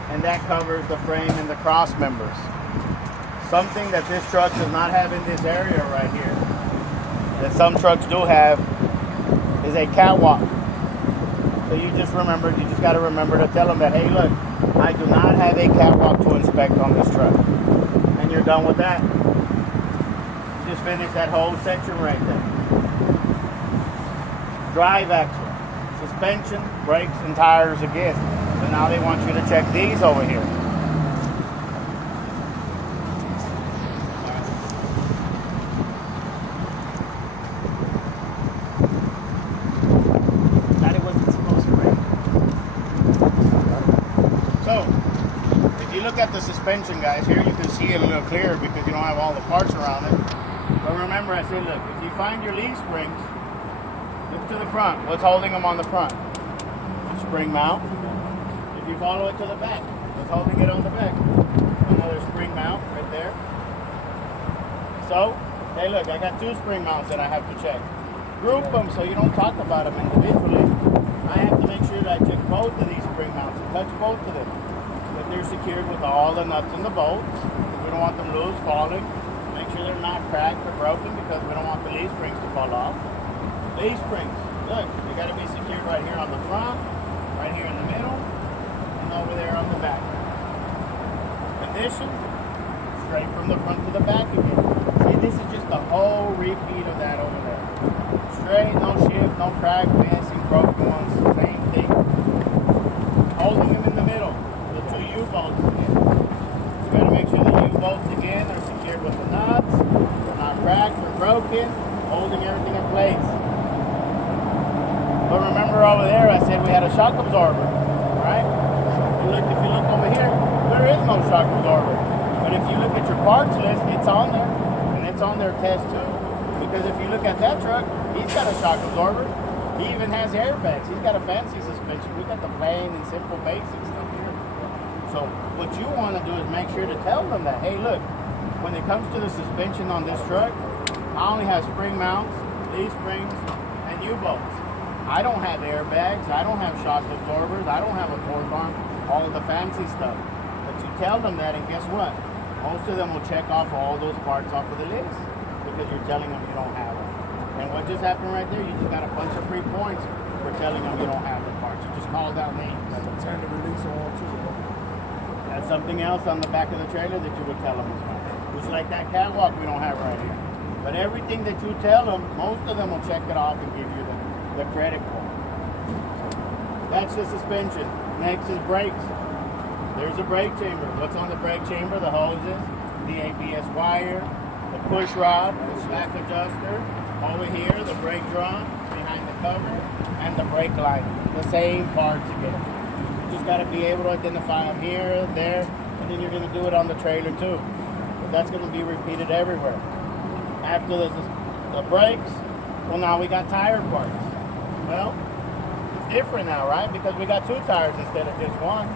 And that covers the frame and the cross members. Something that this truck does not have in this area right here, that some trucks do have, is a catwalk. So you just got to remember to tell them that, hey look, I do not have a catwalk to inspect on this truck. And you're done with that. Just finish that whole section right there. Drive axle, suspension, brakes, and tires again. So now they want you to check these over here. That it wasn't supposed to rain. So, if you look at the suspension, guys, here you can see it a little clearer because you don't have all the parts around it. But remember, I said, look, if you find your leaf springs, look to the front. What's holding them on the front? The spring mount. If you follow it to the back, what's holding it on the back? Another spring mount right there. So, hey look, I got 2 spring mounts that I have to check. Group them so you don't talk about them individually. I have to make sure that I check both of these spring mounts and touch both of them. That they're secured with all the nuts and the bolts. We don't want them loose, falling. Make sure they're not cracked or broken because we don't want the leaf springs to fall off. Leaf springs, look, they got to be secured right here on the front, right here in the middle, and over there on the back. Condition, straight from the front to the back again. See, this is just a whole repeat of that over there. Straight, no shift, no crack, missing, broken ones, same thing. Holding them in the middle, the 2 U-bolts again. You got to make sure the U-bolts again are secured with the nuts, they're not cracked or broken, holding everything in place. But remember over there, I said we had a shock absorber, right? If you look over here, there is no shock absorber. But if you look at your parts list, it's on there, and it's on their test too. Because if you look at that truck, he's got a shock absorber. He even has airbags. He's got a fancy suspension. We got the plain and simple basic stuff here. So what you want to do is make sure to tell them that, hey, look, when it comes to the suspension on this truck, I only have spring mounts, leaf springs, and U-bolts. I don't have airbags. I don't have shock absorbers. I don't have a torque arm. All of the fancy stuff. But you tell them that, and guess what? Most of them will check off all those parts off of the list because you're telling them you don't have them. And what just happened right there, you just got a bunch of free points for telling them you don't have the parts. You just called out names. That's a tender release on too. That's something else on the back of the trailer that you would tell them as well. Just like that catwalk we don't have right here. But everything that you tell them, most of them will check it off and give you the credit for it. That's the suspension. Next is brakes. There's a brake chamber. What's on the brake chamber? The hoses, the ABS wire, the push rod, the slack adjuster. Over here, the brake drum behind the cover, and the brake line. The same parts again. You just got to be able to identify them here, there, and then you're going to do it on the trailer too. But that's going to be repeated everywhere. After the brakes, well, now we got tire parts. Well, it's different now, right? Because we got 2 tires instead of just 1.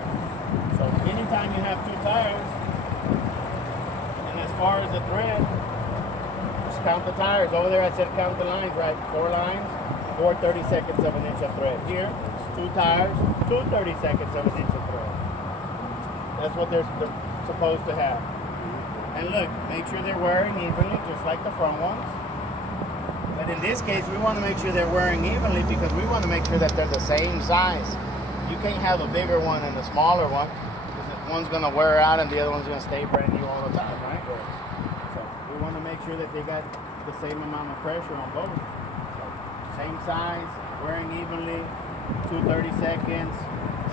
So anytime you have 2 tires, and as far as the thread, just count the tires. Over there I said count the lines, right? 4 lines, 4 32nds of an inch of thread. Here, 2 tires, 2 32nds of an inch of thread. That's what they're supposed to have. And look, make sure they're wearing evenly, just like the front ones. But in this case, we want to make sure they're wearing evenly because we want to make sure that they're the same size. You can't have a bigger one and a smaller one because one's going to wear out and the other one's going to stay brand new all the time, right? So we want to make sure that they got the same amount of pressure on both. So, same size, wearing evenly, 2 32nds.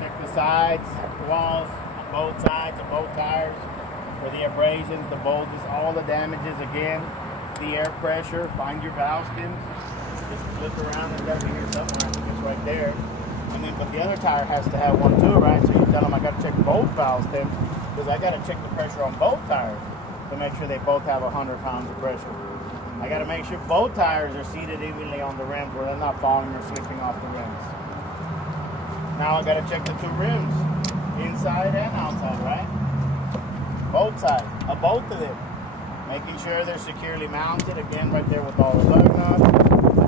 Check the sides, walls on both sides of both tires for the abrasions, the bulges, all the damages again. The air pressure, find your valve skins. Just flip around, it's got to be here somewhere. It's right there. And then, but the other tire has to have one too, right? So you tell them I got to check both valve stems because I got to check the pressure on both tires to make sure they both have 100 pounds of pressure. I got to make sure both tires are seated evenly on the rims where they're not falling or slipping off the rims. Now I got to check the 2 rims, inside and outside, right? both sides of both of them. Making sure they're securely mounted, again right there with all the lug nuts.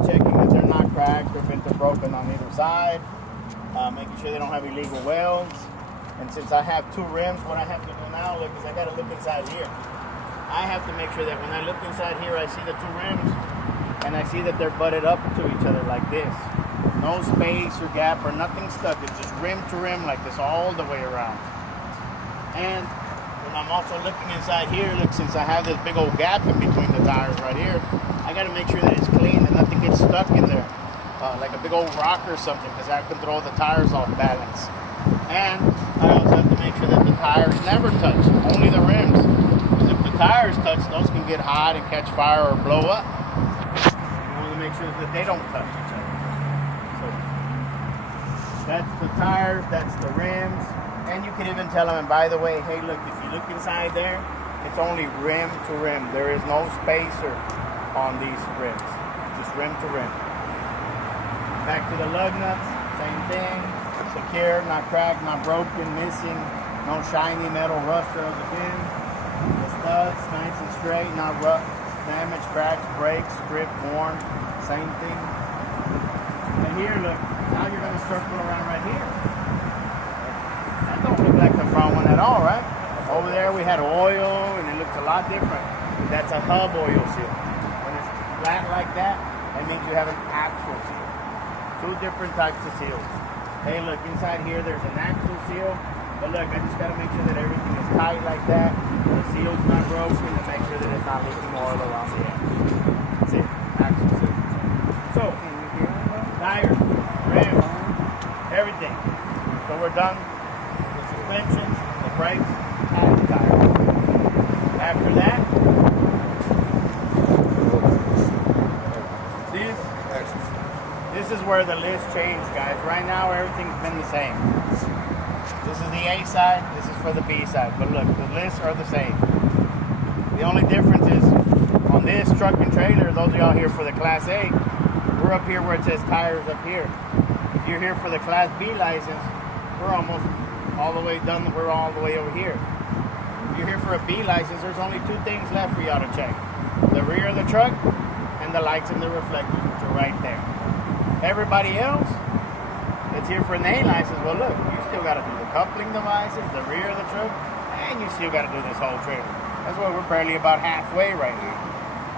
Checking that they're not cracked or bent or broken on either side. Making sure they don't have illegal welds. And since I have two rims, what I have to do now, look, is I got to look inside here. I have to make sure that when I look inside here, I see the two rims, and I see that they're butted up to each other like this. No space or gap or nothing stuck. It's just rim to rim like this all the way around. And when I'm also looking inside here, look, since I have this big old gap in between the tires right here, I got to make sure that it's clean and nothing gets stuck in there. Like a big old rock or something, because that can throw the tires off balance. And I also have to make sure that the tires never touch, only the rims. Because if the tires touch, those can get hot and catch fire or blow up. I want to make sure that they don't touch each other. So that's the tires, that's the rims. And you can even tell them, and by the way, hey look, if you look inside there, it's only rim to rim. There is no spacer on these rims, just rim to rim. Back to the lug nuts, same thing. Secure, not cracked, not broken, missing, no shiny metal rust or other thing. The studs, nice and straight, not rough, damaged, cracked, breaks, stripped, worn, same thing. And here, look, now you're going to circle around right here. That don't look like the front one at all, right? Over there we had oil, and it looks a lot different. That's a hub oil seal. When it's flat like that, that means you have an axle seal. Two different types of seals. Hey, look, inside here there's an axle seal. But look, I just got to make sure that everything is tight like that. The seal's not broken, and make sure that it's not leaking oil around the edge. That's it, axle seal. So, tires, rims, everything. So we're done. The suspension, the brakes, and the tires. After that, this is where the list changed, guys. Right now, everything's been the same. This is the A side, this is for the B side. But look, the lists are the same. The only difference is, on this truck and trailer, those of y'all here for the Class A, we're up here where it says tires up here. If you're here for the Class B license, we're almost all the way done, we're all the way over here. If you're here for a B license, there's only two things left for y'all to check. The rear of the truck, and the lights and the reflectors, which are right there. Everybody else that's here for an A license, well look, you still got to do the coupling devices, the rear of the truck, and you still got to do this whole trailer. That's why we're barely about halfway right here,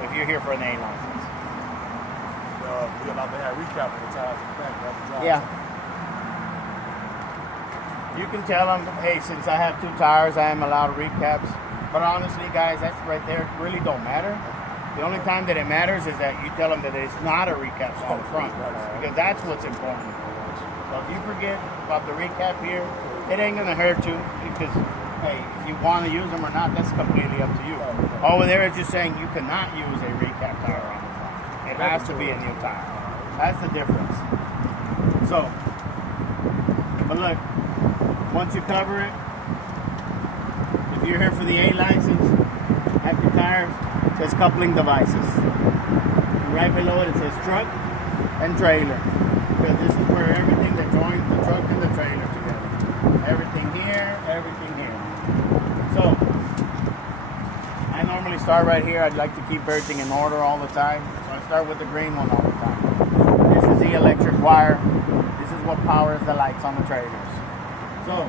if you're here for an A license. We're about to have recap of the tires in the back. Yeah. You can tell them, hey, since I have two tires, I am allowed recaps. But honestly, guys, that's right there, really don't matter. The only time that it matters is that you tell them that it's not a recap on the front, because that's what's important. So if you forget about the recap here, it ain't gonna hurt you, because hey, if you want to use them or not, that's completely up to you. Over there is just saying you cannot use a recap tire on the front. It has to be a new tire. That's the difference. So, but look, once you cover it, if you're here for the A license, at the tires, it says coupling devices. And right below it, it says truck and trailer. Because this is where everything that joins the truck and the trailer together. Everything here, everything here. So, I normally start right here. I'd like to keep everything in order all the time. So I start with the green one all the time. This is the electric wire. This is what powers the lights on the trailers. So,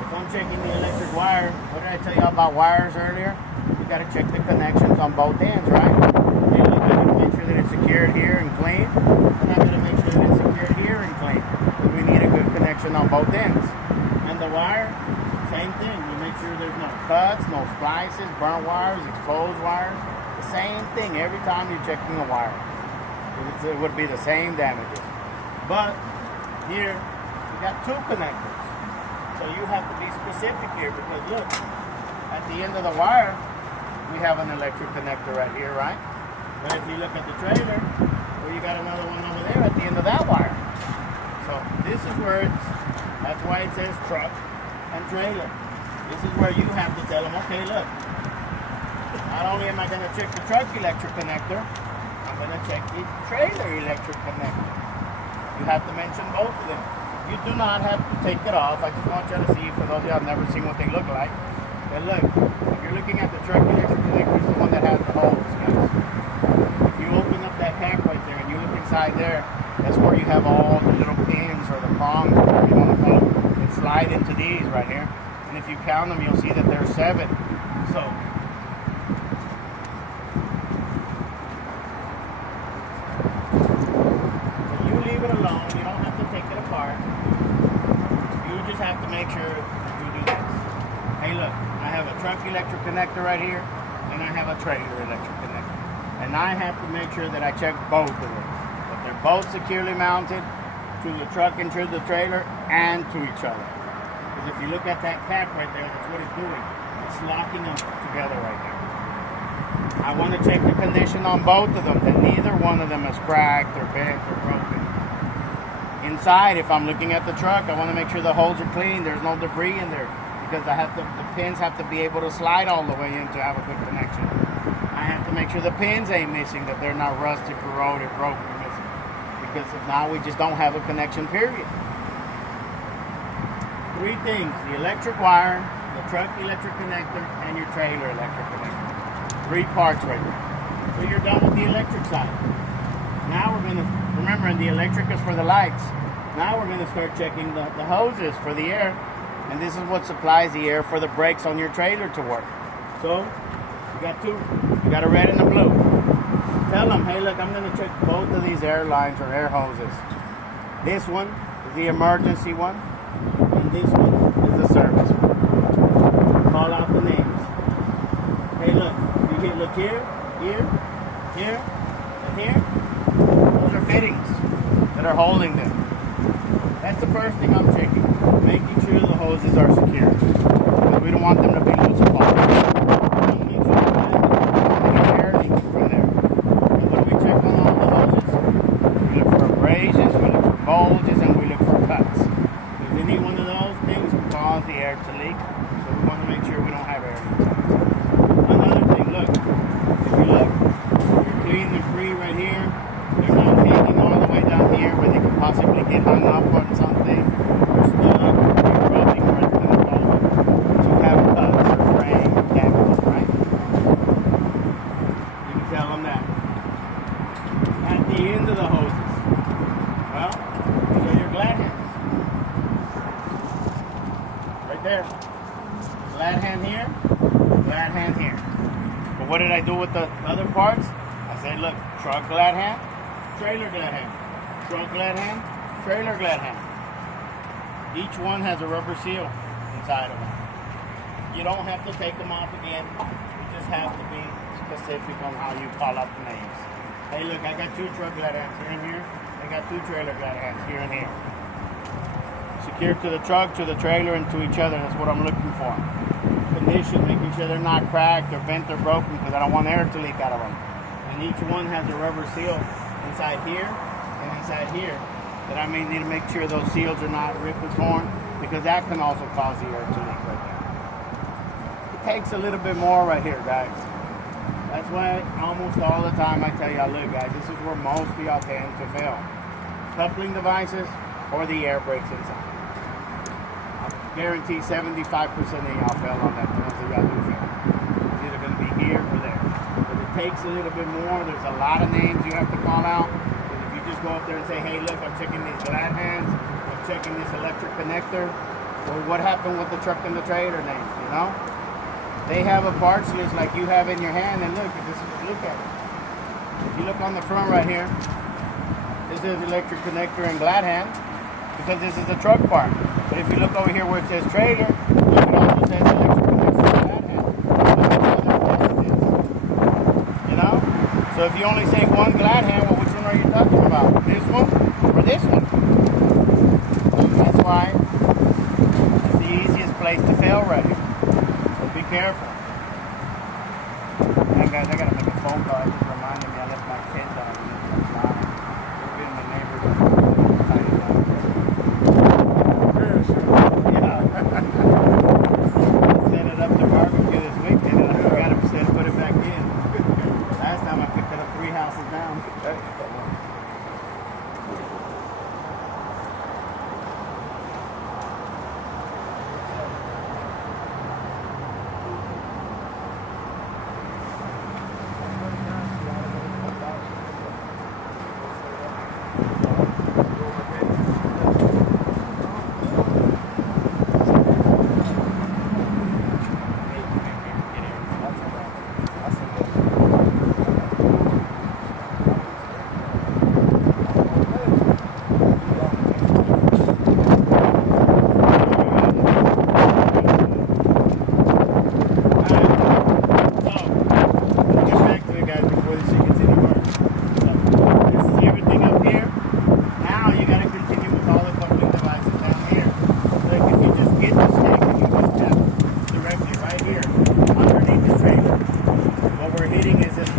if I'm checking the electric wire, what did I tell you about wires earlier? You got to check the connections on both ends, right? You got to make sure that it's secured here and clean. And I got to make sure that it's secured here and clean. We need a good connection on both ends. And the wire, same thing. You make sure there's no cuts, no splices, burnt wires, exposed wires. The same thing every time you're checking a wire. It would be the same damages. But here, you got two connectors. So you have to be specific here, because look, at the end of the wire, we have an electric connector right here, right? But if you look at the trailer, well, you got another one over there at the end of that wire. So this is where that's why it says truck and trailer. This is where you have to tell them, okay, look, not only am I going to check the truck electric connector, I'm going to check the trailer electric connector. You have to mention both of them. You do not have to take it off. I just want you to see, for those of you who have never seen what they look like. But look, if you're looking at the truck electric connector, it's the one that has the holes, guys. If you open up that pack right there and you look inside there, that's where you have all the little pins or the prongs, whatever you want to call it, that slide into these right here. And if you count them, you'll see that there's 7. So you leave it alone. You don't have to take it apart. You just have to make sure you do this. Hey, look, I have a truck electric connector right here, and I have a trailer electric connector. And I have to make sure that I check both of them. That they're both securely mounted to the truck and to the trailer and to each other. Because if you look at that cap right there, that's what it's doing. It's locking them together right there. I want to check the condition on both of them, that neither one of them is cracked or bent or broken. Inside, if I'm looking at the truck, I want to make sure the holes are clean, there's no debris in there, because the pins have to be able to slide all the way in to have a good connection. I have to make sure the pins ain't missing, that they're not rusted, corroded, broken, or missing, because if not, we just don't have a connection, period. 3 things: the electric wire, the truck electric connector, and your trailer electric connector. 3 parts right there. So you're done with the electric side. Now we're going to, remember, the electric is for the lights. Now we're going to start checking the hoses for the air. And this is what supplies the air for the brakes on your trailer to work. So, you got 2. You got a red and a blue. Tell them, hey, look, I'm going to check both of these air lines or air hoses. This one is the emergency one, and this one is the service one. Call out the names. Hey, look, look here, here, here, and here. Those are fittings that are holding them. That's the first thing I'm checking. Making sure the hoses are secure. Because we don't want them to be loose or fall. Make sure the air leaks from there. And when we check on all the hoses, we look for abrasions, we look for bulges, and we look for cuts. Because any one of those things can cause the air to leak. So we want to make sure we don't have air leaks. Another thing, look. If you look, you're clean and free right here. They're not hanging all the way down here where they could possibly get hung up on something. They're stuck, they're rubbing, or it's going to cause to have cuts or frame damages, right? You can tell them that. At the end of the hoses, well, these are your glad hands. Right there. Glad hand here, glad hand here. But what did I do with the other parts? I said, look, truck glad hand, trailer glad hand, truck glad hand, trailer glad hand. Each one has a rubber seal inside of them. You don't have to take them off again. You just have to be specific on how you call out the names. Hey, look, I got 2 truck glad hands here and here. I got 2 trailer glad hands here and here. Secure to the truck, to the trailer, and to each other. That's what I'm looking for. Condition, making sure they're not cracked or bent or broken, because I don't want air to leak out of them. And each one has a rubber seal inside here and inside here that I may need to make sure those seals are not ripped or torn, because that can also cause the air to leak right there. It takes a little bit more right here, guys. That's why almost all the time I tell you, look, guys, this is where most of y'all tend to fail. Coupling devices or the air brakes inside. Guarantee 75% of y'all fail on that. The ones that y'all do fail. It's either going to be here or there. But it takes a little bit more. There's a lot of names you have to call out. Because if you just go up there and say, hey, look, I'm checking these glad hands, I'm checking this electric connector. Well, what happened with the truck and the trailer names, you know? They have a parts list like you have in your hand, and look, look at it. If you look on the front right here, this is electric connector and glad hand, because this is a truck part. But if you look over here where it says trailer, look, it also says electric connector and glad hand. You know? So if you only say one glad hand, well, which one are you talking about? This one or this one? That's why it's the easiest place to fail right here. So be careful. And guys, I gotta make a phone call. It just reminded me I left my kid down. Being my neighbors. Set it up to barbecue this weekend, and I forgot to put it back in. Last time I picked it up 3 houses down.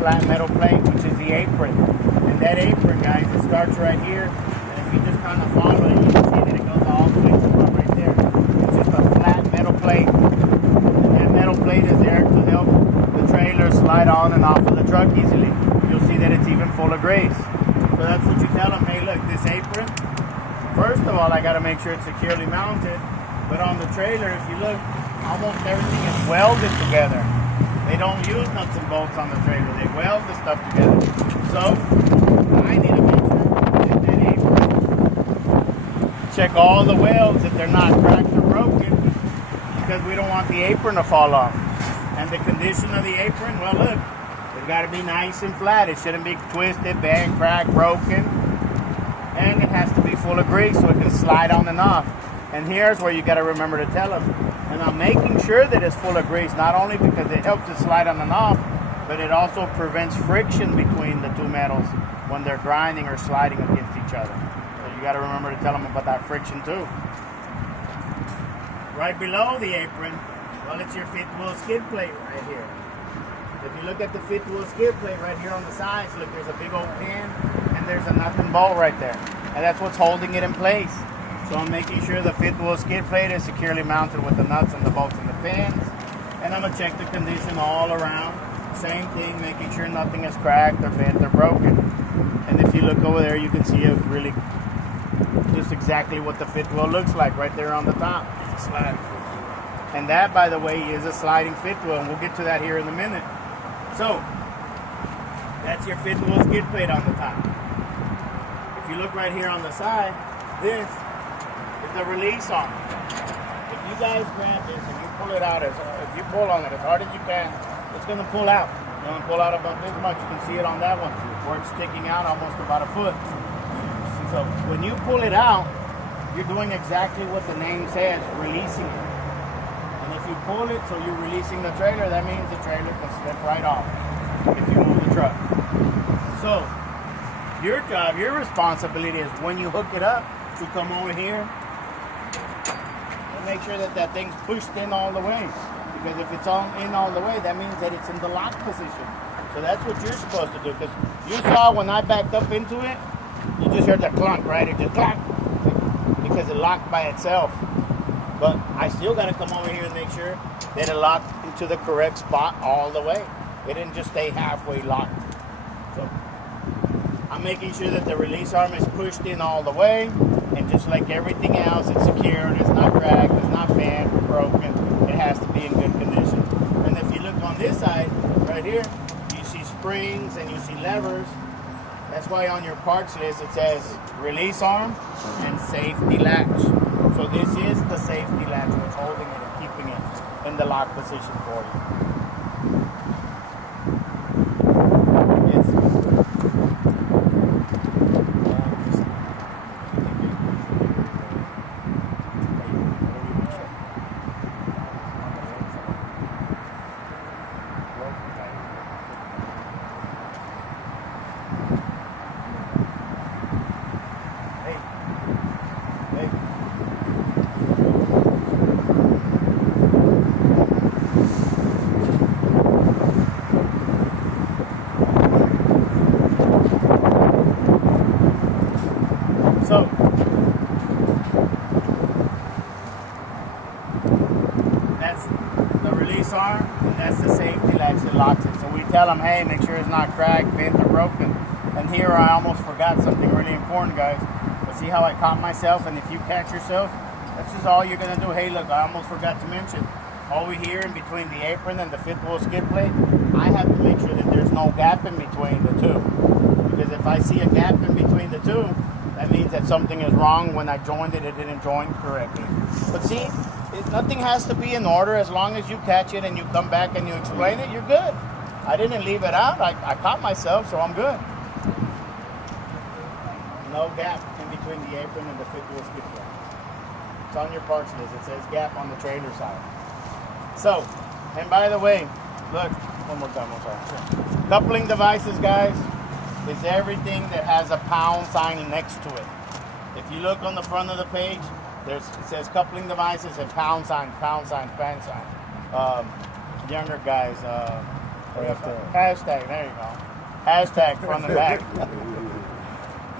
flat metal plate, which is the apron. And that apron, guys, it starts right here. And if you just kind of follow it, you can see that it goes all the way to about right there. It's just a flat metal plate. And that metal plate is there to help the trailer slide on and off of the truck easily. You'll see that it's even full of grease. So that's what you tell them. Hey, look, this apron, first of all, I got to make sure it's securely mounted. But on the trailer, if you look, almost everything is welded together. They don't use nuts and bolts on the trailer. They weld the stuff together. So I need to make sure that apron, check all the welds that they're not cracked or broken, because we don't want the apron to fall off. And the condition of the apron, well, look, it's got to be nice and flat. It shouldn't be twisted, bent, cracked, broken. And it has to be full of grease so it can slide on and off. And here's where you got to remember to tell them. And I'm making sure that it's full of grease, not only because it helps it slide on and off, but it also prevents friction between the two metals when they're grinding or sliding against each other. So you got to remember to tell them about that friction too. Right below the apron, well, it's your fifth wheel skid plate right here. If you look at the fifth wheel skid plate right here on the sides, look, there's a big old pin and there's a nut and bolt right there. And that's what's holding it in place. So I'm making sure the fifth wheel skid plate is securely mounted with the nuts and the bolts and the pins. And I'm going to check the condition all around. Same thing, making sure nothing is cracked or bent or broken. And if you look over there, you can see it really just exactly what the fifth wheel looks like right there on the top. It's a sliding fifth wheel. And that, by the way, is a sliding fifth wheel, and we'll get to that here in a minute. So, that's your fifth wheel skid plate on the top. If you look right here on the side, this is the release arm. If you guys grab this and you pull it out, if you pull on it as hard as you can, it's going to pull out. It's going to pull out about this much. You can see it on that one, where it's sticking out almost about a foot. So when you pull it out, you're doing exactly what the name says, releasing it. And if you pull it so you're releasing the trailer, that means the trailer can slip right off if you move the truck. So your job, your responsibility is when you hook it up to come over here and make sure that that thing's pushed in all the way. Because if it's in all the way, that means that it's in the lock position. So that's what you're supposed to do. Because you saw when I backed up into it, you just heard the clunk, right? It just clunk because it locked by itself. But I still got to come over here and make sure that it locked into the correct spot all the way. It didn't just stay halfway locked. So I'm making sure that the release arm is pushed in all the way. And just like everything else, it's secured, it's not cracked, it's not bent, broken. It has to be in good condition. And if you look on this side, right here, you see springs and you see levers. That's why on your parts list it says release arm and safety latch. So this is the safety latch, what's holding it and keeping it in the lock position for you. So, that's the release arm, and that's the safety latch that locks it. So we tell them, hey, make sure it's not cracked, bent, or broken. And here I almost forgot something really important, guys. But see how I caught myself? And if you catch yourself, that's just all you're going to do. Hey, look, I almost forgot to mention. Over here in between the apron and the fifth wheel skid plate, I have to make sure that there's no gap in between the two. Because if I see a gap in between the two, that means that something is wrong. When I joined it, it didn't join correctly. But see, nothing has to be in order. As long as you catch it and you come back and you explain it, you're good. I didn't leave it out. I caught myself, so I'm good. No gap in between the apron and the fifth wheel skid plate. It's on your parts list. It says gap on the trailer side. So, and by the way, look, one more time, I'm sorry. Sure. Coupling devices, guys, is everything that has a pound sign next to it. If you look on the front of the page, it says coupling devices and pound sign, pound sign, pound sign. Younger guys, Hashtag, there you go. Hashtag front and back.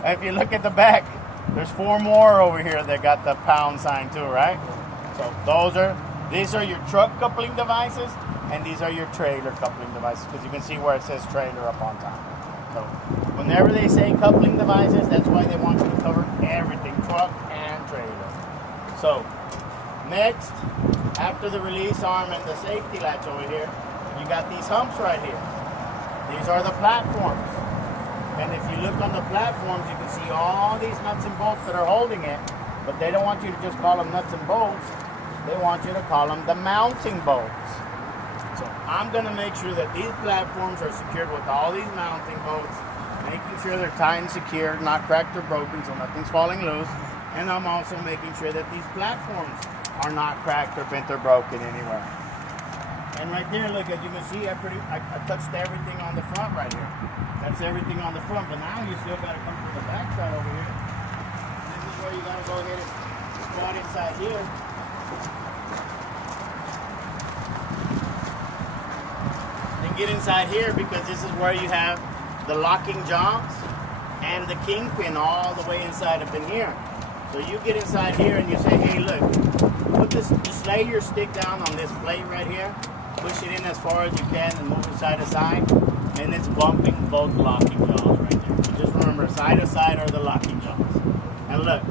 And if you look at the back, there's 4 more over here that got the pound sign too, right? So these are your truck coupling devices, and these are your trailer coupling devices, because you can see where it says trailer up on top. So whenever they say coupling devices, that's why they want you to cover everything, truck and trailer. So next, after the release arm and the safety latch over here, you got these humps right here. These are the platforms. And if you look on the platforms, you can see all these nuts and bolts that are holding it, but they don't want you to just call them nuts and bolts. They want you to call them the mounting bolts. So I'm going to make sure that these platforms are secured with all these mounting bolts, making sure they're tight and secured, not cracked or broken, so nothing's falling loose. And I'm also making sure that these platforms are not cracked or bent or broken anywhere. And right there, look, as you can see, I touched everything on the front right here. That's everything on the front, but now you still got to come to the back side over here. This is where you got to go ahead and squat inside here. Then get inside here, because this is where you have the locking jaws and the kingpin all the way inside up in here. So you get inside here and you say, hey, look, just lay your stick down on this plate right here. Push it in as far as you can and move it side to side, and it's bumping both locking jaws right there. So just remember, side to side are the locking jaws. And look,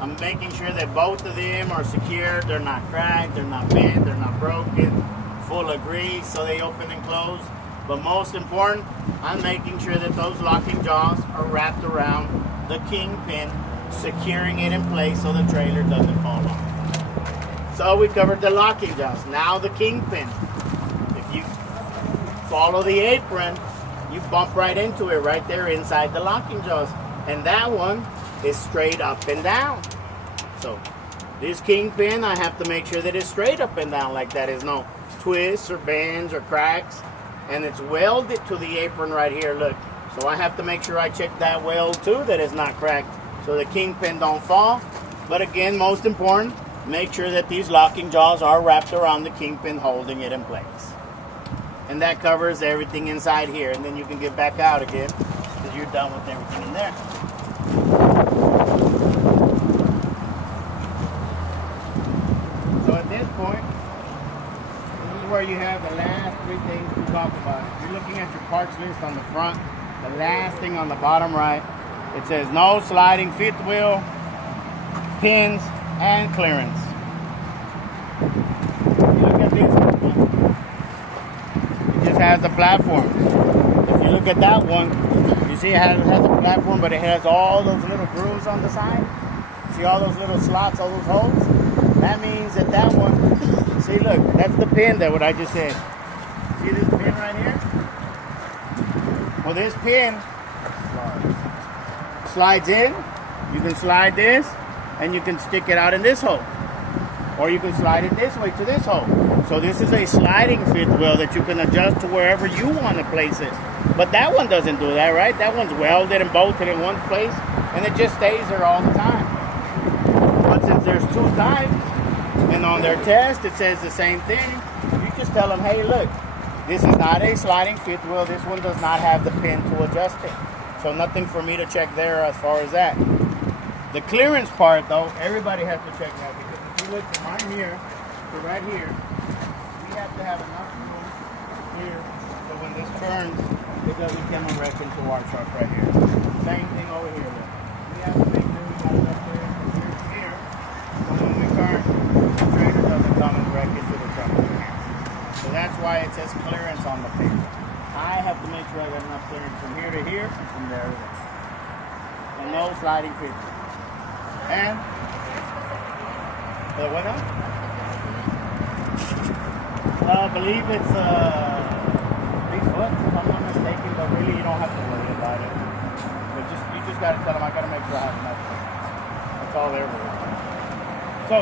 I'm making sure that both of them are secured. They're not cracked, they're not bent, they're not broken, full of grease so they open and close. But most important, I'm making sure that those locking jaws are wrapped around the kingpin, securing it in place so the trailer doesn't fall off. So we covered the locking jaws. Now the kingpin. If you follow the apron, you bump right into it right there inside the locking jaws. And that one is straight up and down. So this kingpin, I have to make sure that it's straight up and down like that. There's no twists or bends or cracks. And it's welded to the apron right here, look. So I have to make sure I check that weld too, that it's not cracked, so the kingpin don't fall. But again, most important, make sure that these locking jaws are wrapped around the kingpin, holding it in place. And that covers everything inside here. And then you can get back out again, because you're done with everything in there. So at this point, this is where you have the last 3 things to talk about. If you're looking at your parts list on the front, the last thing on the bottom right, it says no sliding fifth wheel, pins, and clearance. Look at this. It just has the platform. If you look at that one, you see it has a platform, but it has all those little grooves on the side. See all those little slots, all those holes? That means that that one, see, look, that's the pin that what I just said. See this pin right here? Well, this pin slides in. You can slide this, and you can stick it out in this hole. Or you can slide it this way to this hole. So this is a sliding fifth wheel that you can adjust to wherever you want to place it. But that one doesn't do that, right? That one's welded and bolted in one place, and it just stays there all the time. But since there's 2 types, and on their test it says the same thing, you just tell them, hey, look, this is not a sliding fifth wheel. This one does not have the pin to adjust it. So nothing for me to check there as far as that. The clearance part, though, everybody has to check that, because if you look from right here to right here, we have to have enough room here so when this turns, it doesn't come and wreck into our truck right here. Same thing over here. Look. We have to make sure we got enough clearance from here to here, so when we turn, the trailer doesn't come and wreck into the truck right here. So that's why it says clearance on the paper. I have to make sure I got enough clearance from here to here and from there to there. And no sliding features. And the what now? I believe it's 3 foot, if I'm not mistaken, but really you don't have to worry about it. But you just gotta tell them I gotta make sure I have enough clearance. That's all they're worried about. So,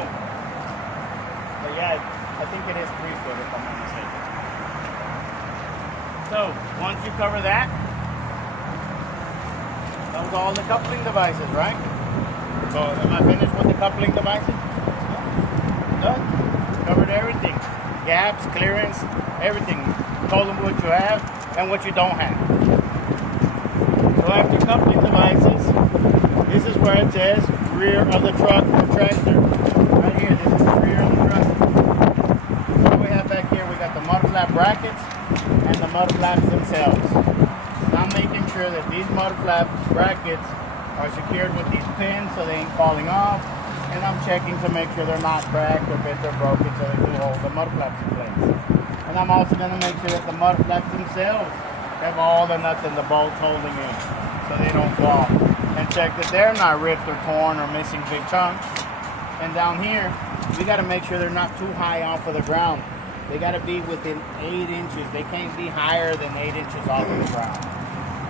but yeah, I think it is 3 foot if I'm not mistaken. So, once you cover that, that was all the coupling devices, right? So, am I finished with the coupling devices? Done. Covered everything. gaps, clearance, everything. Told them what you have and what you don't have. So after coupling devices, this is where it says rear of the truck or tractor. Right here, this is the rear of the truck. What do we have back here? We got the mud flap brackets and the mud flaps themselves. So I'm making sure that these mud flap brackets are secured with these pins so they ain't falling off. And I'm checking to make sure they're not cracked or bent or broken so they do hold the mud flaps in place. And I'm also going to make sure that the mud flaps themselves have all the nuts and the bolts holding in so they don't fall. And check that they're not ripped or torn or missing big chunks. And down here, we got to make sure they're not too high off of the ground. They got to be within 8 inches. They can't be higher than 8 inches off of the ground.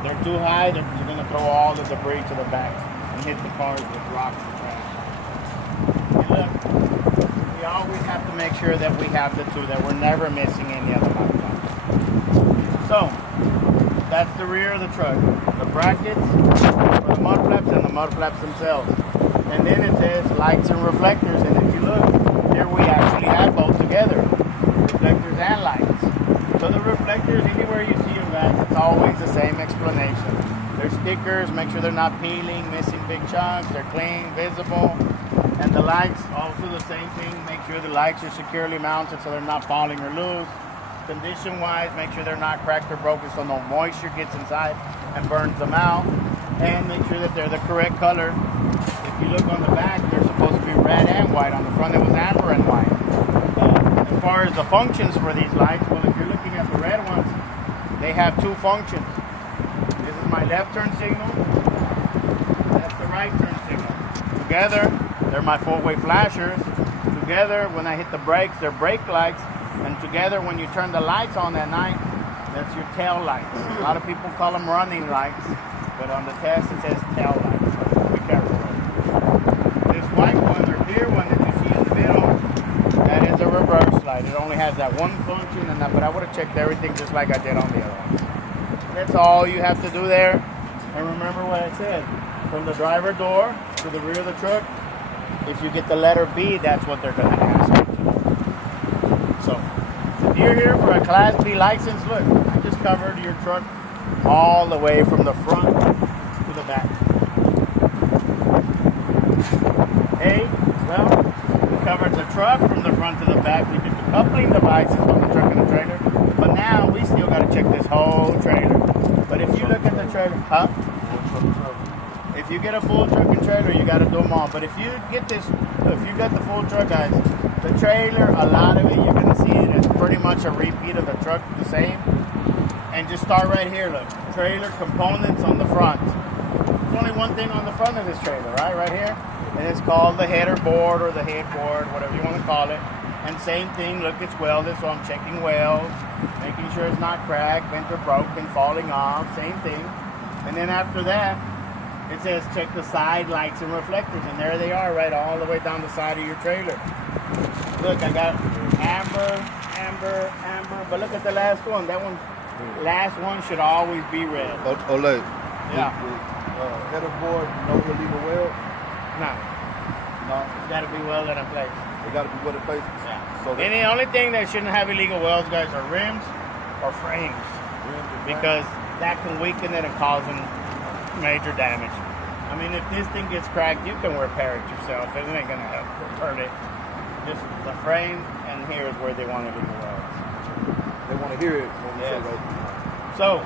They're too high, you're going to throw all the debris to the back and hit the cars with rocks and trash. And look, we always have to make sure that we have the two, that we're never missing any of the mud flaps. So, that's the rear of the truck. The brackets for the mud flaps and the mud flaps themselves. And then it says lights and reflectors. And if you look, here we actually have both together. Reflectors and lights. So the reflectors, anywhere you see them, guys, it's always the same explanation. They're stickers, make sure they're not peeling, missing big chunks, they're clean, visible. And the lights, also the same thing. Make sure the lights are securely mounted so they're not falling or loose. Condition-wise, make sure they're not cracked or broken so no moisture gets inside and burns them out. And make sure that they're the correct color. If you look on the back, they're supposed to be red and white. On the front, it was amber and white. As far as the functions for these lights, well, if you're looking at the red ones, they have two functions. This is my left turn signal. That's the right turn signal. Together, they're my four-way flashers. Together, when I hit the brakes, they're brake lights. And together, when you turn the lights on at night, that's your tail lights. A lot of people call them running lights, but on the test it says tail lights. So be careful. This white one or clear one that you see in the middle, that is a reverse light. It only has that one function, but I would have checked everything just like I did on the other ones. That's all you have to do there. And remember what I said. From the driver door to the rear of the truck, if you get the letter B, that's what they're going to ask you. So, if you're here for a Class B license, look, I just covered your truck all the way from the front to the back. A, well, we covered the truck from the front to the back. We did the coupling devices on the truck and the trailer. But now we still got to check this whole trailer. But if you look at the trailer, if you get a full truck and trailer, you got to do them all. But if you get this, if you got the full truck, guys, the trailer, a lot of it, you're going to see it as pretty much a repeat of the truck, the same. And just start right here, look. Trailer components on the front. There's only one thing on the front of this trailer, right here. And it's called the header board or the headboard, whatever you want to call it. And same thing, look, it's welded, so I'm checking welds, making sure it's not cracked, bent or broken, falling off, same thing. And then after that, it says check the side lights and reflectors, and there they are, right all the way down the side of your trailer. Look, I got amber, amber, amber, but look at the last one. That one, last one should always be red. Ole. Yeah. Header board, no illegal weld? No. No. It's got to be welded in place. They got to be welded in place? Yeah. So And the only thing that shouldn't have illegal welds, guys, are rims or frames. Because that can weaken it and cause them major damage. I mean, if this thing gets cracked, you can repair it yourself. It ain't going to help hurt it. Just the frame, and here is where they want illegal welds. they want to hear it when we say that. So,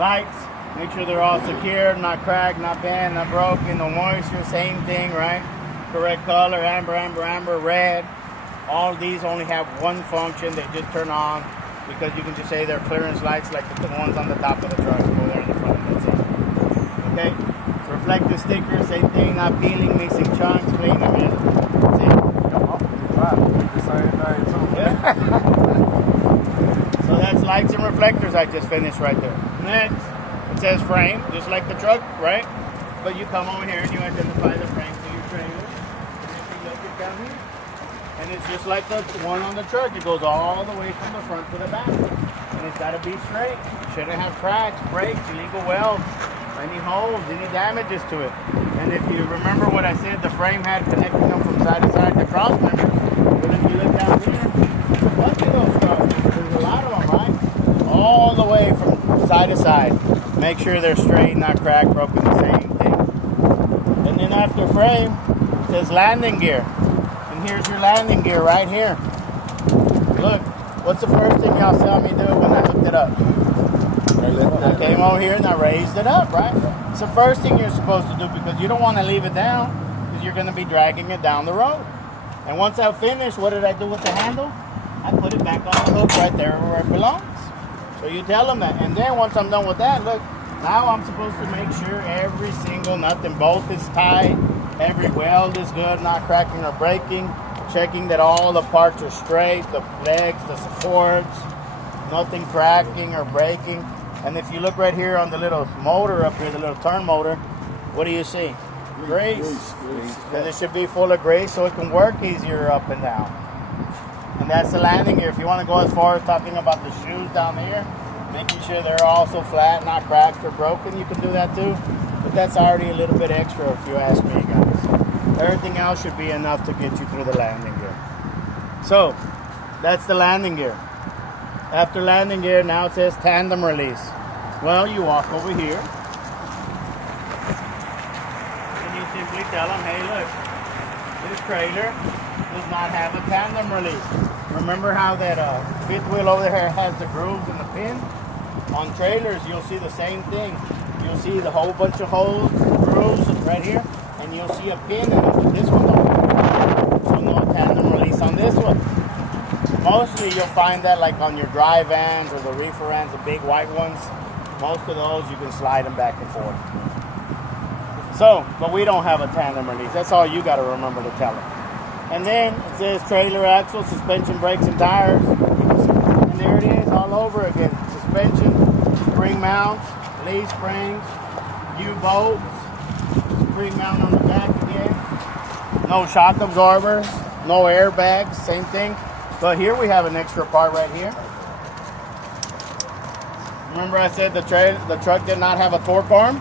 lights, make sure they're all secure, not cracked, not bent, not broken, no moisture, same thing, right? Correct color, amber, amber, amber, red. All of these only have one function. They just turn on because you can just say they're clearance lights like the ones on the top of the truck. Go there in the front, that's it. Okay? Reflective sticker, same thing, not peeling, missing chunks, clean them in. That's it. Yeah. So that's lights and reflectors I just finished right there. Next, it says frame, just like the truck, right? But you come over here and you identify the frame to your trailer. And if you look it down here, and it's just like the one on the truck. It goes all the way from the front to the back. And it's got to be straight. Shouldn't have cracks, breaks, illegal welds, any holes, any damages to it. And if you remember what I said, the frame had connecting them from side to side, the cross members. But if you look down here, side to side. Make sure they're straight, not cracked, broken, the same thing. And then after frame, it says landing gear. And here's your landing gear right here. Look, what's the first thing y'all saw me do when I hooked it up? I came over here and I raised it up, right? It's the first thing you're supposed to do because you don't want to leave it down because you're going to be dragging it down the road. And once I finished, what did I do with the handle? I put it back on the hook right there where it belongs. So you tell them that. And then once I'm done with that, look, now I'm supposed to make sure every single nut and bolt is tight, every weld is good, not cracking or breaking, checking that all the parts are straight, the legs, the supports, nothing cracking or breaking. And if you look right here on the little motor up here, the little turn motor, what do you see? Grease. Because it should be full of grease so it can work easier up and down. And that's the landing gear. If you want to go as far as talking about the shoes down here, making sure they're also flat, not cracked or broken, you can do that too. But that's already a little bit extra if you ask me, guys. Everything else should be enough to get you through the landing gear. So, that's the landing gear. After landing gear, now it says tandem release. Well, you walk over here and you simply tell them, hey, look, this trailer does not have a tandem release. Remember how that fifth wheel over there has the grooves and the pin? On trailers, you'll see the same thing. You'll see the whole bunch of holes, grooves right here, and you'll see a pin in it. This one don't. So no tandem release on this one. Mostly you'll find that like on your dry vans or the reefer vans, the big white ones. Most of those you can slide them back and forth. So, but we don't have a tandem release. That's all you got to remember to tell them. And then it says trailer axle, suspension, brakes, and tires. And there it is all over again. Suspension, spring mounts, leaf springs, U-bolts, spring mount on the back again. No shock absorbers, no airbags, same thing. But here we have an extra part right here. Remember I said the truck did not have a torque arm?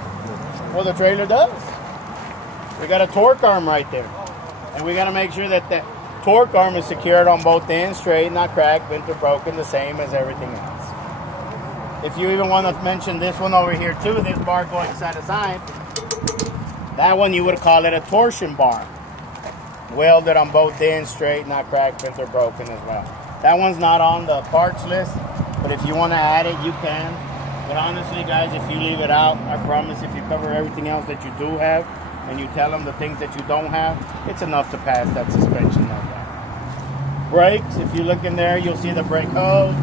Well, the trailer does. We got a torque arm right there. And we got to make sure that the torque arm is secured on both ends, straight, not cracked, bent or broken, the same as everything else. If you even want to mention this one over here too, this bar going side to side, that one you would call it a torsion bar. Welded on both ends, straight, not cracked, bent or broken as well. That one's not on the parts list, but if you want to add it, you can. But honestly, guys, if you leave it out, I promise if you cover everything else that you do have, and you tell them the things that you don't have, it's enough to pass that suspension like that. Brakes, if you look in there, you'll see the brake hose,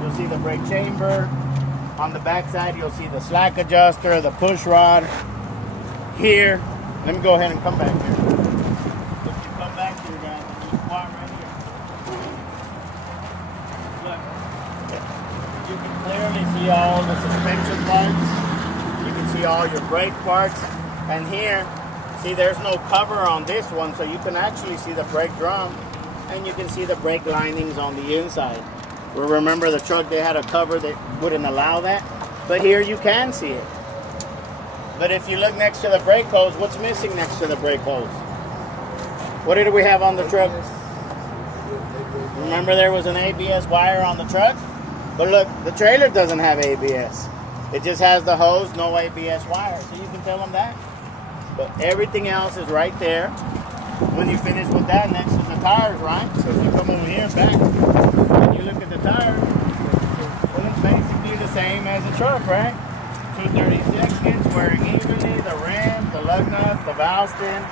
you'll see the brake chamber. On the back side, you'll see the slack adjuster, the push rod. Here, let me go ahead and come back here. If you come back here, guys, you squat right here. Look, you can clearly see all the suspension parts. You can see all your brake parts. And here, see there's no cover on this one, so you can actually see the brake drum and you can see the brake linings on the inside. Well, remember the truck, they had a cover that wouldn't allow that, but here you can see it. But if you look next to the brake hose, what's missing next to the brake hose? What did we have on the truck? Remember there was an ABS wire on the truck? But look, the trailer doesn't have ABS. It just has the hose, no ABS wire, so you can tell them that. But everything else is right there. When you finish with that, next is the tires, right? So if you come over here back and you look at the tires, well, it's basically the same as the truck, right? 232, wearing evenly, the rims, the lug nuts, the valve stem,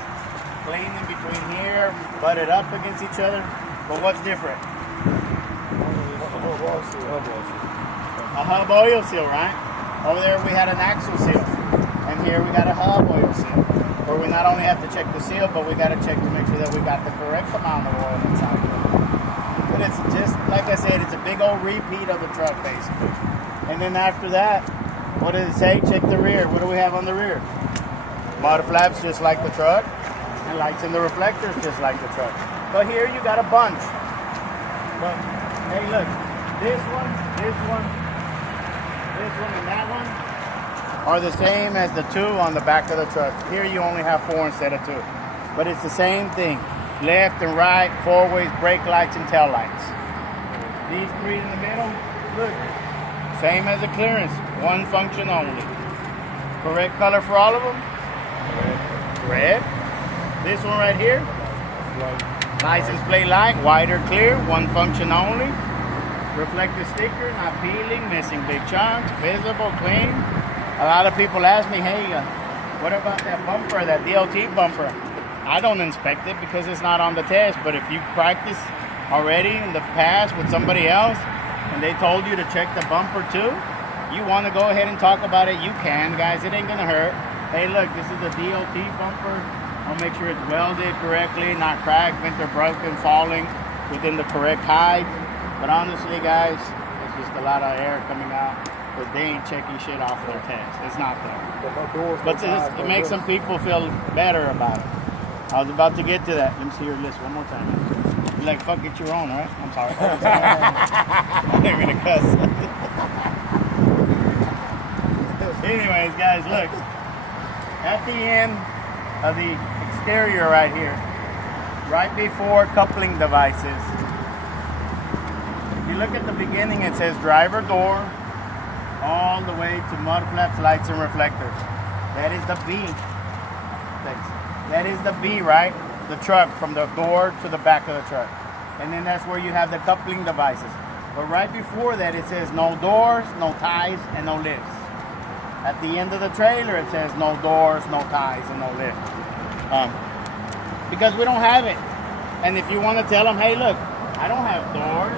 clean in between here, butted up against each other. But what's different? A hub oil seal, right? Over there we had an axle seal. And here we got a hub oil seal. Where we not only have to check the seal, but we got to check to make sure that we got the correct amount of oil inside. But it's just, like I said, it's a big old repeat of the truck, basically. And then after that, what does it say? Check the rear. What do we have on the rear? Mud flaps just like the truck. And lights in the reflectors just like the truck. But here you got a bunch. But, hey, look. This one, and that one are the same as the two on the back of the truck. Here you only have 4 instead of 2. But it's the same thing. Left and right, four ways, brake lights and tail lights. These 3 in the middle, look, Same as the clearance, one function only. Correct color for all of them? Red. This one right here? License plate light, white or clear, one function only. Reflective sticker, not peeling, missing big chunks, visible, clean. A lot of people ask me, hey, what about that bumper, that DOT bumper? I don't inspect it because it's not on the test, but if you practice already in the past with somebody else and they told you to check the bumper too, you want to go ahead and talk about it, you can, guys. It ain't going to hurt. Hey, look, this is the DOT bumper. I'll make sure it's welded correctly, not cracked, bent or broken, falling within the correct height. But honestly, guys, it's just a lot of air coming out, but they ain't checking shit off their test. It's not there. But it makes some people feel better about it. I was about to get to that. Let me see your list one more time. You're like, fuck, get your own, right? I'm sorry. They're gonna cuss. Anyways, guys, look. At the end of the exterior right here, right before coupling devices, if you look at the beginning, it says driver door, all the way to mud flaps, lights, and reflectors. That is the B. Thanks. That is the B, right? The truck, from the door to the back of the truck. And then that's where you have the coupling devices. But right before that, it says no doors, no ties, and no lifts. At the end of the trailer, it says no doors, no ties, and no lifts. Because we don't have it. And if you want to tell them, hey, look, I don't have doors,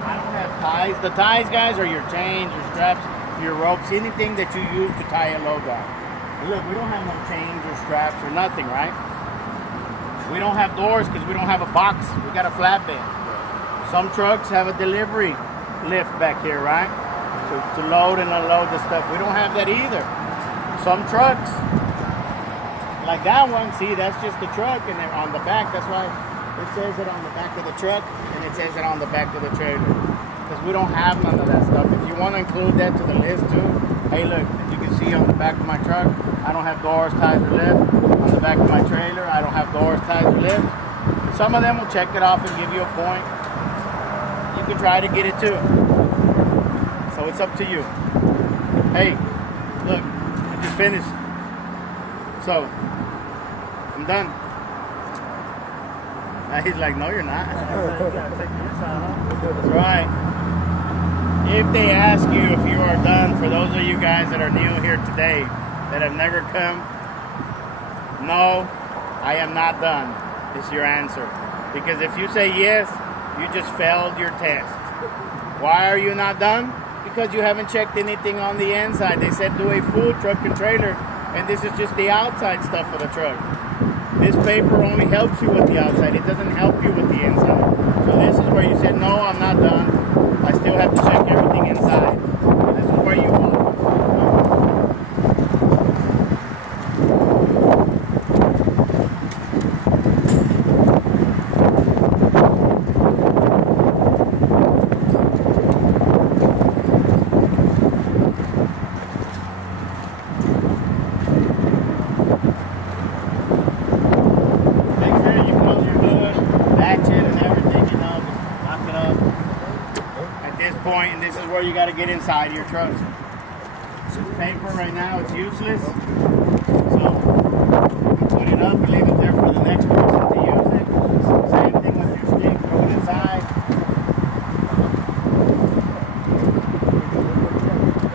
I don't have ties. The ties, guys, are your chains, your straps, your ropes, anything that you use to tie a load on. Look, we don't have no chains or straps or nothing, right? We don't have doors because we don't have a box. We got a flatbed. Some trucks have a delivery lift back here, right? To load and unload the stuff. We don't have that either. Some trucks, like that one, see, that's just the truck, and they're on the back. That's why it says it on the back of the truck, and it says it on the back of the trailer. Because we don't have none of that stuff. If you want to include that to the list too, hey, look, as you can see on the back of my truck, I don't have doors, ties, or lift. On the back of my trailer, I don't have doors, ties, or lift. Some of them will check it off and give you a point. You can try to get it too. So it's up to you. Hey, look, I just finished. So, I'm done. Now he's like, no, you're not. That's right. If they ask you if you are done, for those of you guys that are new here today, that have never come, no, I am not done, is your answer. Because if you say yes, you just failed your test. Why are you not done? Because you haven't checked anything on the inside. They said do a full truck and trailer, and this is just the outside stuff of the truck. This paper only helps you with the outside. It doesn't help you with the inside. So this is where you said, no, I'm not done. I still have to check everything inside. This is where you want. And this is where you got to get inside your truck. This paper right now, it's useless. So put it up and leave it there for the next person to use it. Same thing with your stick, throw it inside.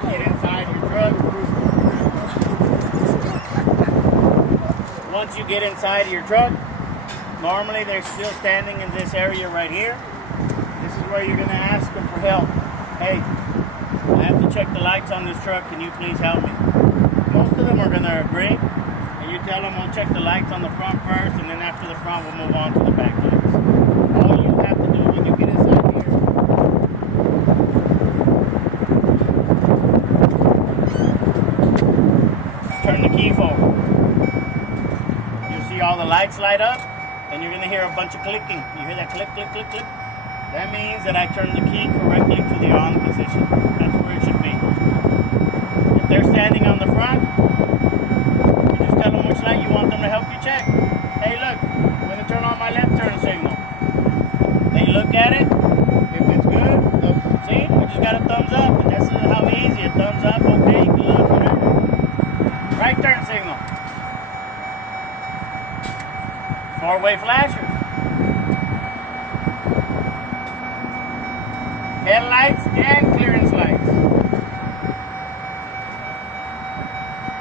Get inside your truck. Once you get inside your truck, normally they're still standing in this area right here. This is where you're going to ask them for help. Hey, I have to check the lights on this truck. Can you please help me? Most of them are going to agree. And you tell them we'll check the lights on the front first, and then after the front we'll move on to the back lights. All you have to do when you get inside here, turn the key forward. You'll see all the lights light up, and you're going to hear a bunch of clicking. You hear that click, click, click, click? That means that I turned the key correctly to the on position. That's where it should be. If they're standing on the front, you just tell them which light you want them to help you check. Hey, look, I'm going to turn on my left turn signal. They look at it. If it's good, see, I just got a thumbs up, and that's how lights and clearance lights.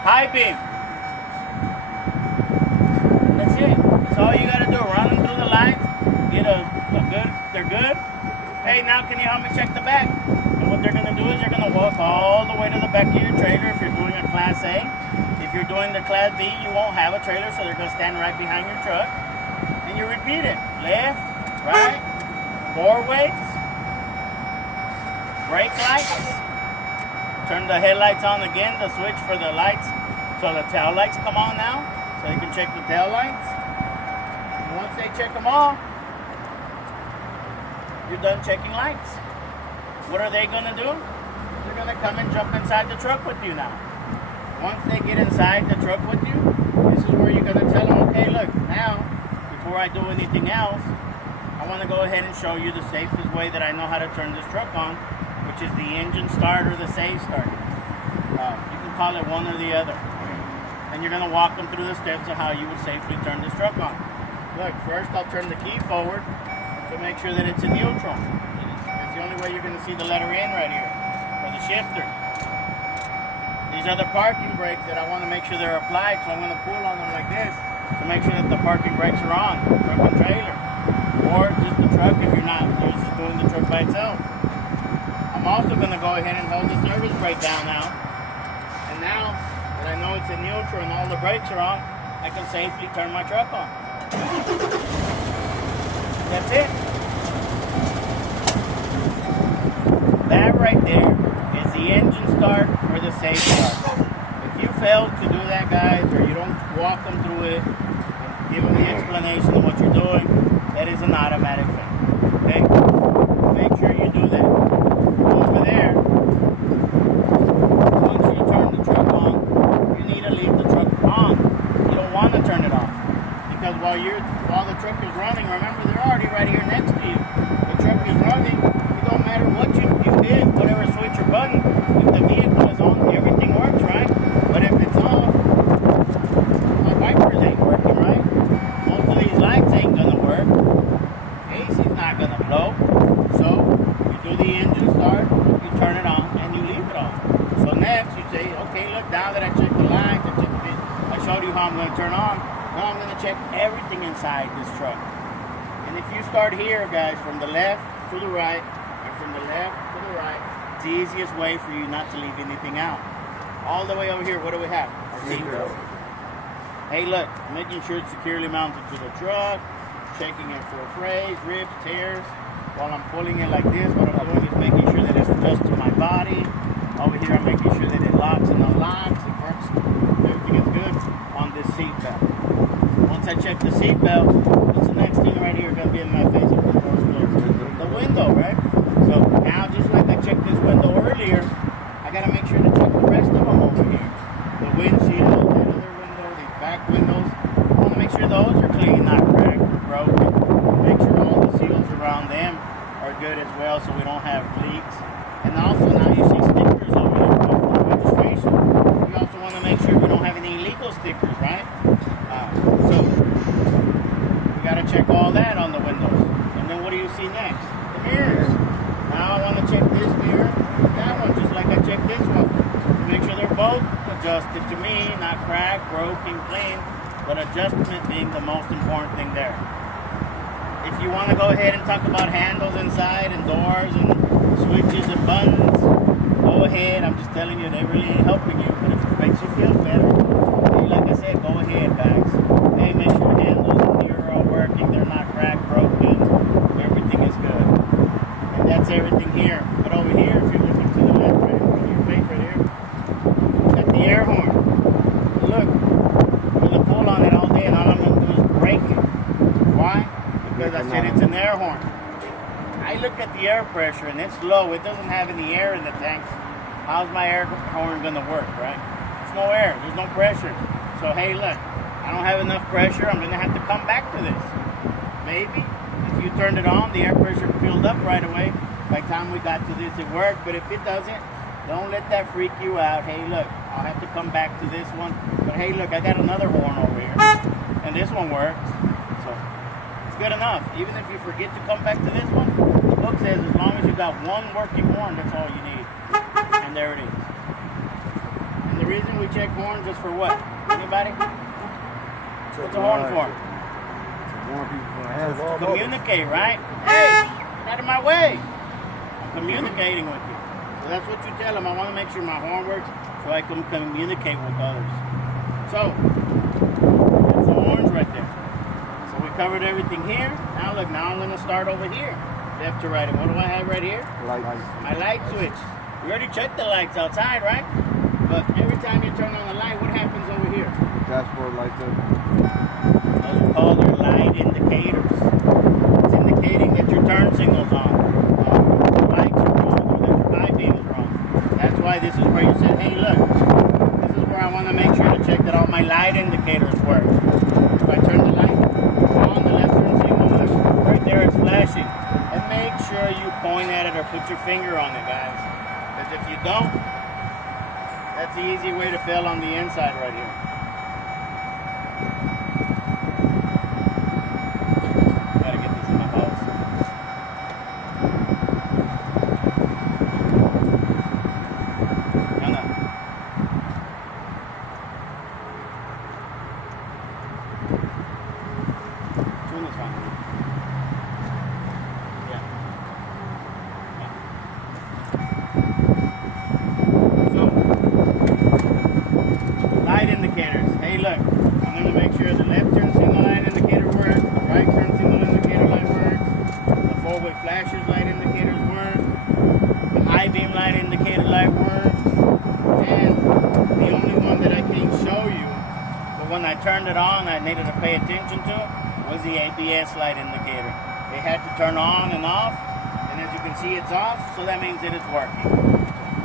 High beam. That's it. That's all you gotta do. Run them through the lights. Get a good, they're good. Hey, now can you help me check the back? And what they're gonna do is they're gonna walk all the way to the back of your trailer if you're doing a Class A. If you're doing the Class B, you won't have a trailer, so they're gonna stand right behind your truck. And you repeat it. Left, right, forward weights, brake lights. Turn the headlights on again, the switch for the lights, so the tail lights come on now, so you can check the tail lights. And once they check them all, you're done checking lights. What are they gonna do? They're gonna come and jump inside the truck with you now. Once they get inside the truck with you, this is where you're gonna tell them, okay, look, now, before I do anything else, I wanna go ahead and show you the safest way that I know how to turn this truck on, which is the engine start or the safe start. You can call it one or the other. And you're gonna walk them through the steps of how you would safely turn this truck on. Look, first I'll turn the key forward to make sure that it's in neutral. That's the only way you're gonna see the letter N right here for the shifter. These are the parking brakes that I wanna make sure they're applied, so I'm gonna pull on them like this to make sure that the parking brakes are on, truck and trailer. Or just the truck if you're just doing the truck by itself. I'm also going to go ahead and hold the service brake down now. And now that I know it's in neutral and all the brakes are on, I can safely turn my truck on. That's it. That right there is the engine start or the safe start. If you fail to do that, guys, or you don't walk them through it and give them the explanation of what you're doing, that is an automatic thing. Okay? Make sure you do that. Over there, once you turn the truck on, you need to leave the truck on. You don't want to turn it off. Because while the truck is running, remember they're already right here next to you. The truck is running, it don't matter what you did, whatever switch or button, if the vehicle is on, everything works, right? But if it's off, my wipers ain't working, right? Most of these lights ain't gonna work. AC's not gonna blow. So you do the engine start, you turn it on, and you leave it on. So next you say, okay, look, now that I checked the lights, I showed you how I'm gonna turn on. Now I'm gonna check everything inside this truck. And if you start here, guys, from the left to the right, and from the left to the right, it's the easiest way for you not to leave anything out. All the way over here, what do we have? Our seatbelt. Hey, look, making sure it's securely mounted to the truck, checking it for frays, rips, tears. While I'm pulling it like this, what I'm doing is making sure that it's just to my body. Over here, I'm making sure that it locks and unlocks. It works. Everything is good on this seat belt. Once I check the seat belt, what's the next thing right here going to be in my face? The window, right? So now, just like I checked this window earlier, I got to make sure to check the rest of them over here. The windshield, that other window, these back windows. I want to make sure those are clean, not cracked or broken. Make sure all the seals around them are good as well, so we don't have leaks. And also now you see stickers over there for the registration. We also want to make sure we don't have any illegal stickers, right? So we got to check all that on the windows. And then what do you see next? The mirrors. Now I want to check this mirror, that one, just like I checked this one. To make sure they're both adjusted to me, not cracked, broken, clean, but adjustment being the most important thing there. If you want to go ahead and talk about handles inside and doors and switches and buttons, go ahead. I'm just telling you, they really ain't helping you. But if it makes you feel better, hey, like I said, go ahead, guys. Hey, make sure handles and mirror are working. They're not cracked, broken. Everything is good. And that's everything here. But over here, if you're looking to the left, right in front of your face right here, got the air horn. Look, I'm going to pull on it all day, and all I'm going to do is break it. Why? Because I said it's an air horn. I look at the air pressure and it's low. It doesn't have any air in the tanks. How's my air horn going to work, right? There's no air. There's no pressure. So, hey, look, I don't have enough pressure. I'm going to have to come back to this. Maybe if you turned it on, the air pressure filled up right away. By the time we got to this, it worked. But if it doesn't, don't let that freak you out. Hey, look, I'll have to come back to this one. But, hey, look, I got another horn over here. And this one works. So, it's good enough. Even if you forget to come back to this one, book says as long as you got one working horn, that's all you need. And there it is. And the reason we check horns is for what? Anybody? What's a horn for? To warn people from hands all Communicate, right? Hey, get out of my way. I'm communicating with you. So that's what you tell them. I want to make sure my horn works so I can communicate with others. So, that's the horns right there. So we covered everything here. Now look, now I'm going to start over here. Left to right. And what do I have right here? Lights. My light switch. We already checked the lights outside, right? But every time you turn on the light, what happens over here? Dashboard lights up. Those are called their light indicators. It's indicating that your turn signal's on. The lights are wrong, or that your high beam is wrong. That's why this is where you said, hey, look, this is where I want to make sure to check that all my light indicators work. If I turn the light on, the left turn signal, look, right there it's flashing. And make sure you point at it or put your finger on it, guys. Because if you don't, that's the easy way to fail on the inside right here. Gotta get this in my house. No. Tune is fine. Yeah. So, light indicators. Hey, look, I'm going to make sure the left turn signal light indicator works, the right turn signal indicator light works, the four-way flashers light indicators work, the high beam light indicator light works, and the only one that I can't show you, but when I turned it on, I needed to pay attention to, was the ABS light indicator. They had to turn on and off, and as you can see, it's off, so that means that it's working.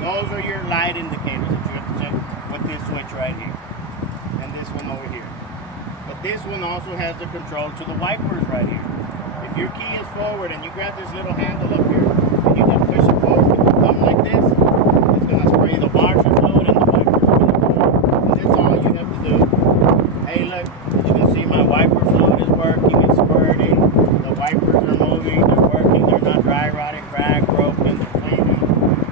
Those are your light indicators that you have to check with this switch right here. And this one over here. But this one also has the control to the wipers right here. If your key is forward and you grab this little handle up here and you just push it forward with your thumb like this, it's going to spray the washer fluid and the wipers are going to go on. And that's all you have to do. Hey, look, as you can see, my wiper fluid is working, it's squirting, the wipers are moving, they're working, they're not dry rotting, cracked, broken, they're cleaning.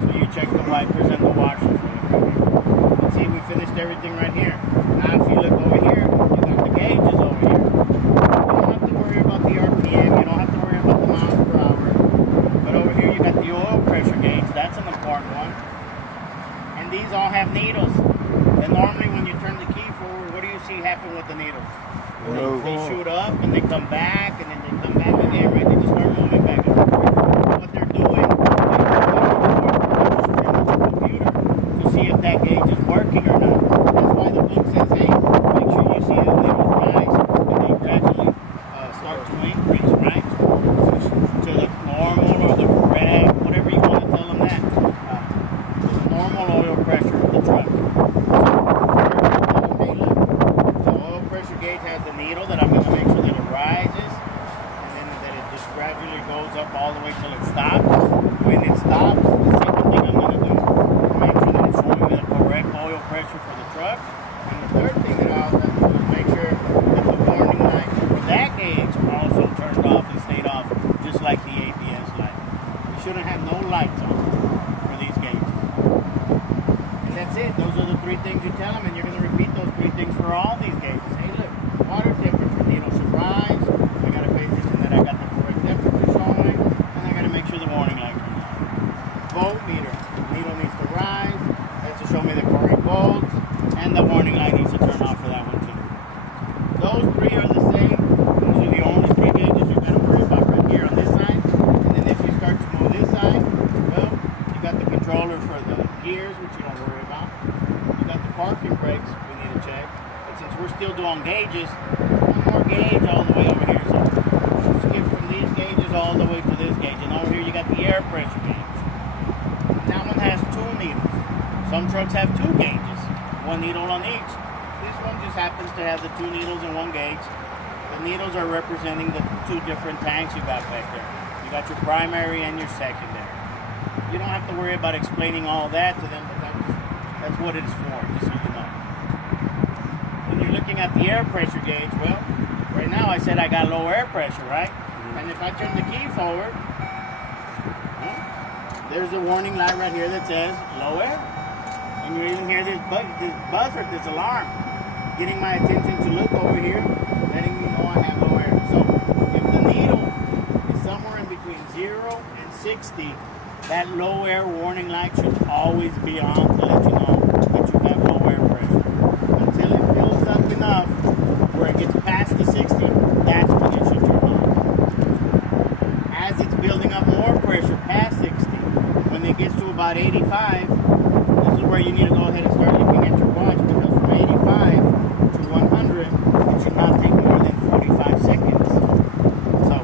So you check the wipers and the washer fluid right here. And see, we finished everything right here. Now if you look over here, you got the gauges over here. You don't have to worry about the RPM, you don't have to worry about the miles per hour. But over here you got the oil pressure gauge, that's an important one. And these all have needles. And normally when you turn the key forward, what do you see happen with the needles? They shoot up and they come back and then they come back again, right? They just start moving back and forth. What they're doing, to see if that gauge is working or not. That's why the book says, hey, make sure you see the needles rise and they gradually start to increase, right? To the normal or the correct, whatever you want to tell them that. To the normal oil pressure of the truck. Hey, look, the oil pressure gauge has the needle that I'm going to make sure that it rises and then that it just gradually goes up all the way till it stops. When it stops, the second thing I'm going to do is make sure that it's showing me the correct oil pressure for the truck. And the third thing that I also have to do is make sure that the warning light for that gauge also turned off and stayed off, just like the ABS light. You shouldn't have no lights on for these gauges. And that's it. Those are the three things you tell them, and you're going to repeat those three things for all these gauges. Hey, look, water temperature, needle should rise. I got to pay attention that I got the correct temperature showing, and I got to make sure the warning light turns on. Voltmeter, needle needs to rise. That's to show me the correct volts, and the warning light needs to turn off for that one too. Those three are the same. Those are the only three gauges you're going to worry about right here on this side. And then if you start to move this side, well, you got the controller for the gears, which you don't worry about. You got the parking brakes we need to check. But since we're still doing gauges, one more gauge all the way over here. So skip from these gauges all the way to this gauge. And over here you got the air pressure gauge. That one has two needles. Some trucks have two gauges, one needle on each. This one just happens to have the two needles in one gauge. The needles are representing the two different tanks you got back there. You got your primary and your secondary. You don't have to worry about explaining all that to them, but that's what it's for, just so you know. When you're looking at the air pressure gauge, well, right now I said I got low air pressure, right? And if I turn the key forward, there's a warning light right here that says low air. And you even hear this buzzer, this alarm, getting my attention to look over here, letting me know I have low air. So if the needle is somewhere in between 0 and 60, that low air warning light should always be on to let you know that you have low air pressure. Until it fills up enough where it gets past the 60, that's when it should turn on. As it's building up more pressure past 60, when it gets to about 85, this is where you need to go ahead and start looking at your watch, because from 85 to 100, it should not take more than 45 seconds. So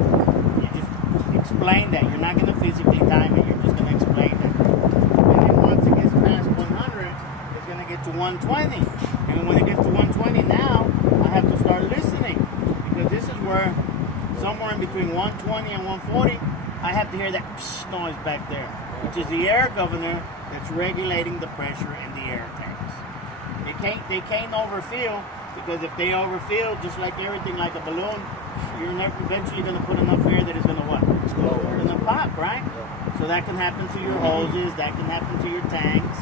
you just explain that. You're not going to physically time it. You're just going to explain that. And then once it gets past 100, it's going to get to 120. And when it gets to 120 now, I have to start listening, because this is where somewhere in between 120 and 140, I have to hear that psh noise back there, which is the air governor that's regulating the pressure in the air tanks. They can't overfill, because if they overfill, just like everything, like a balloon, you're eventually going to put enough air that it's going to what? It's going to pop, right? Yeah. So that can happen to your hoses, that can happen to your tanks.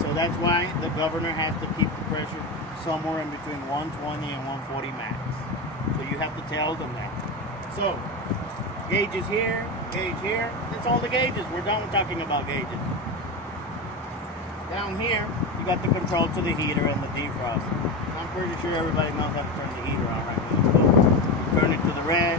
So that's why the governor has to keep the pressure somewhere in between 120 and 140 max. So you have to tell them that. So gauges here, gauge here. That's all the gauges. We're done with talking about gauges. Down here, you got the control to the heater and the defrost. I'm pretty sure everybody knows how to turn the heater on, right? Turn it to the red,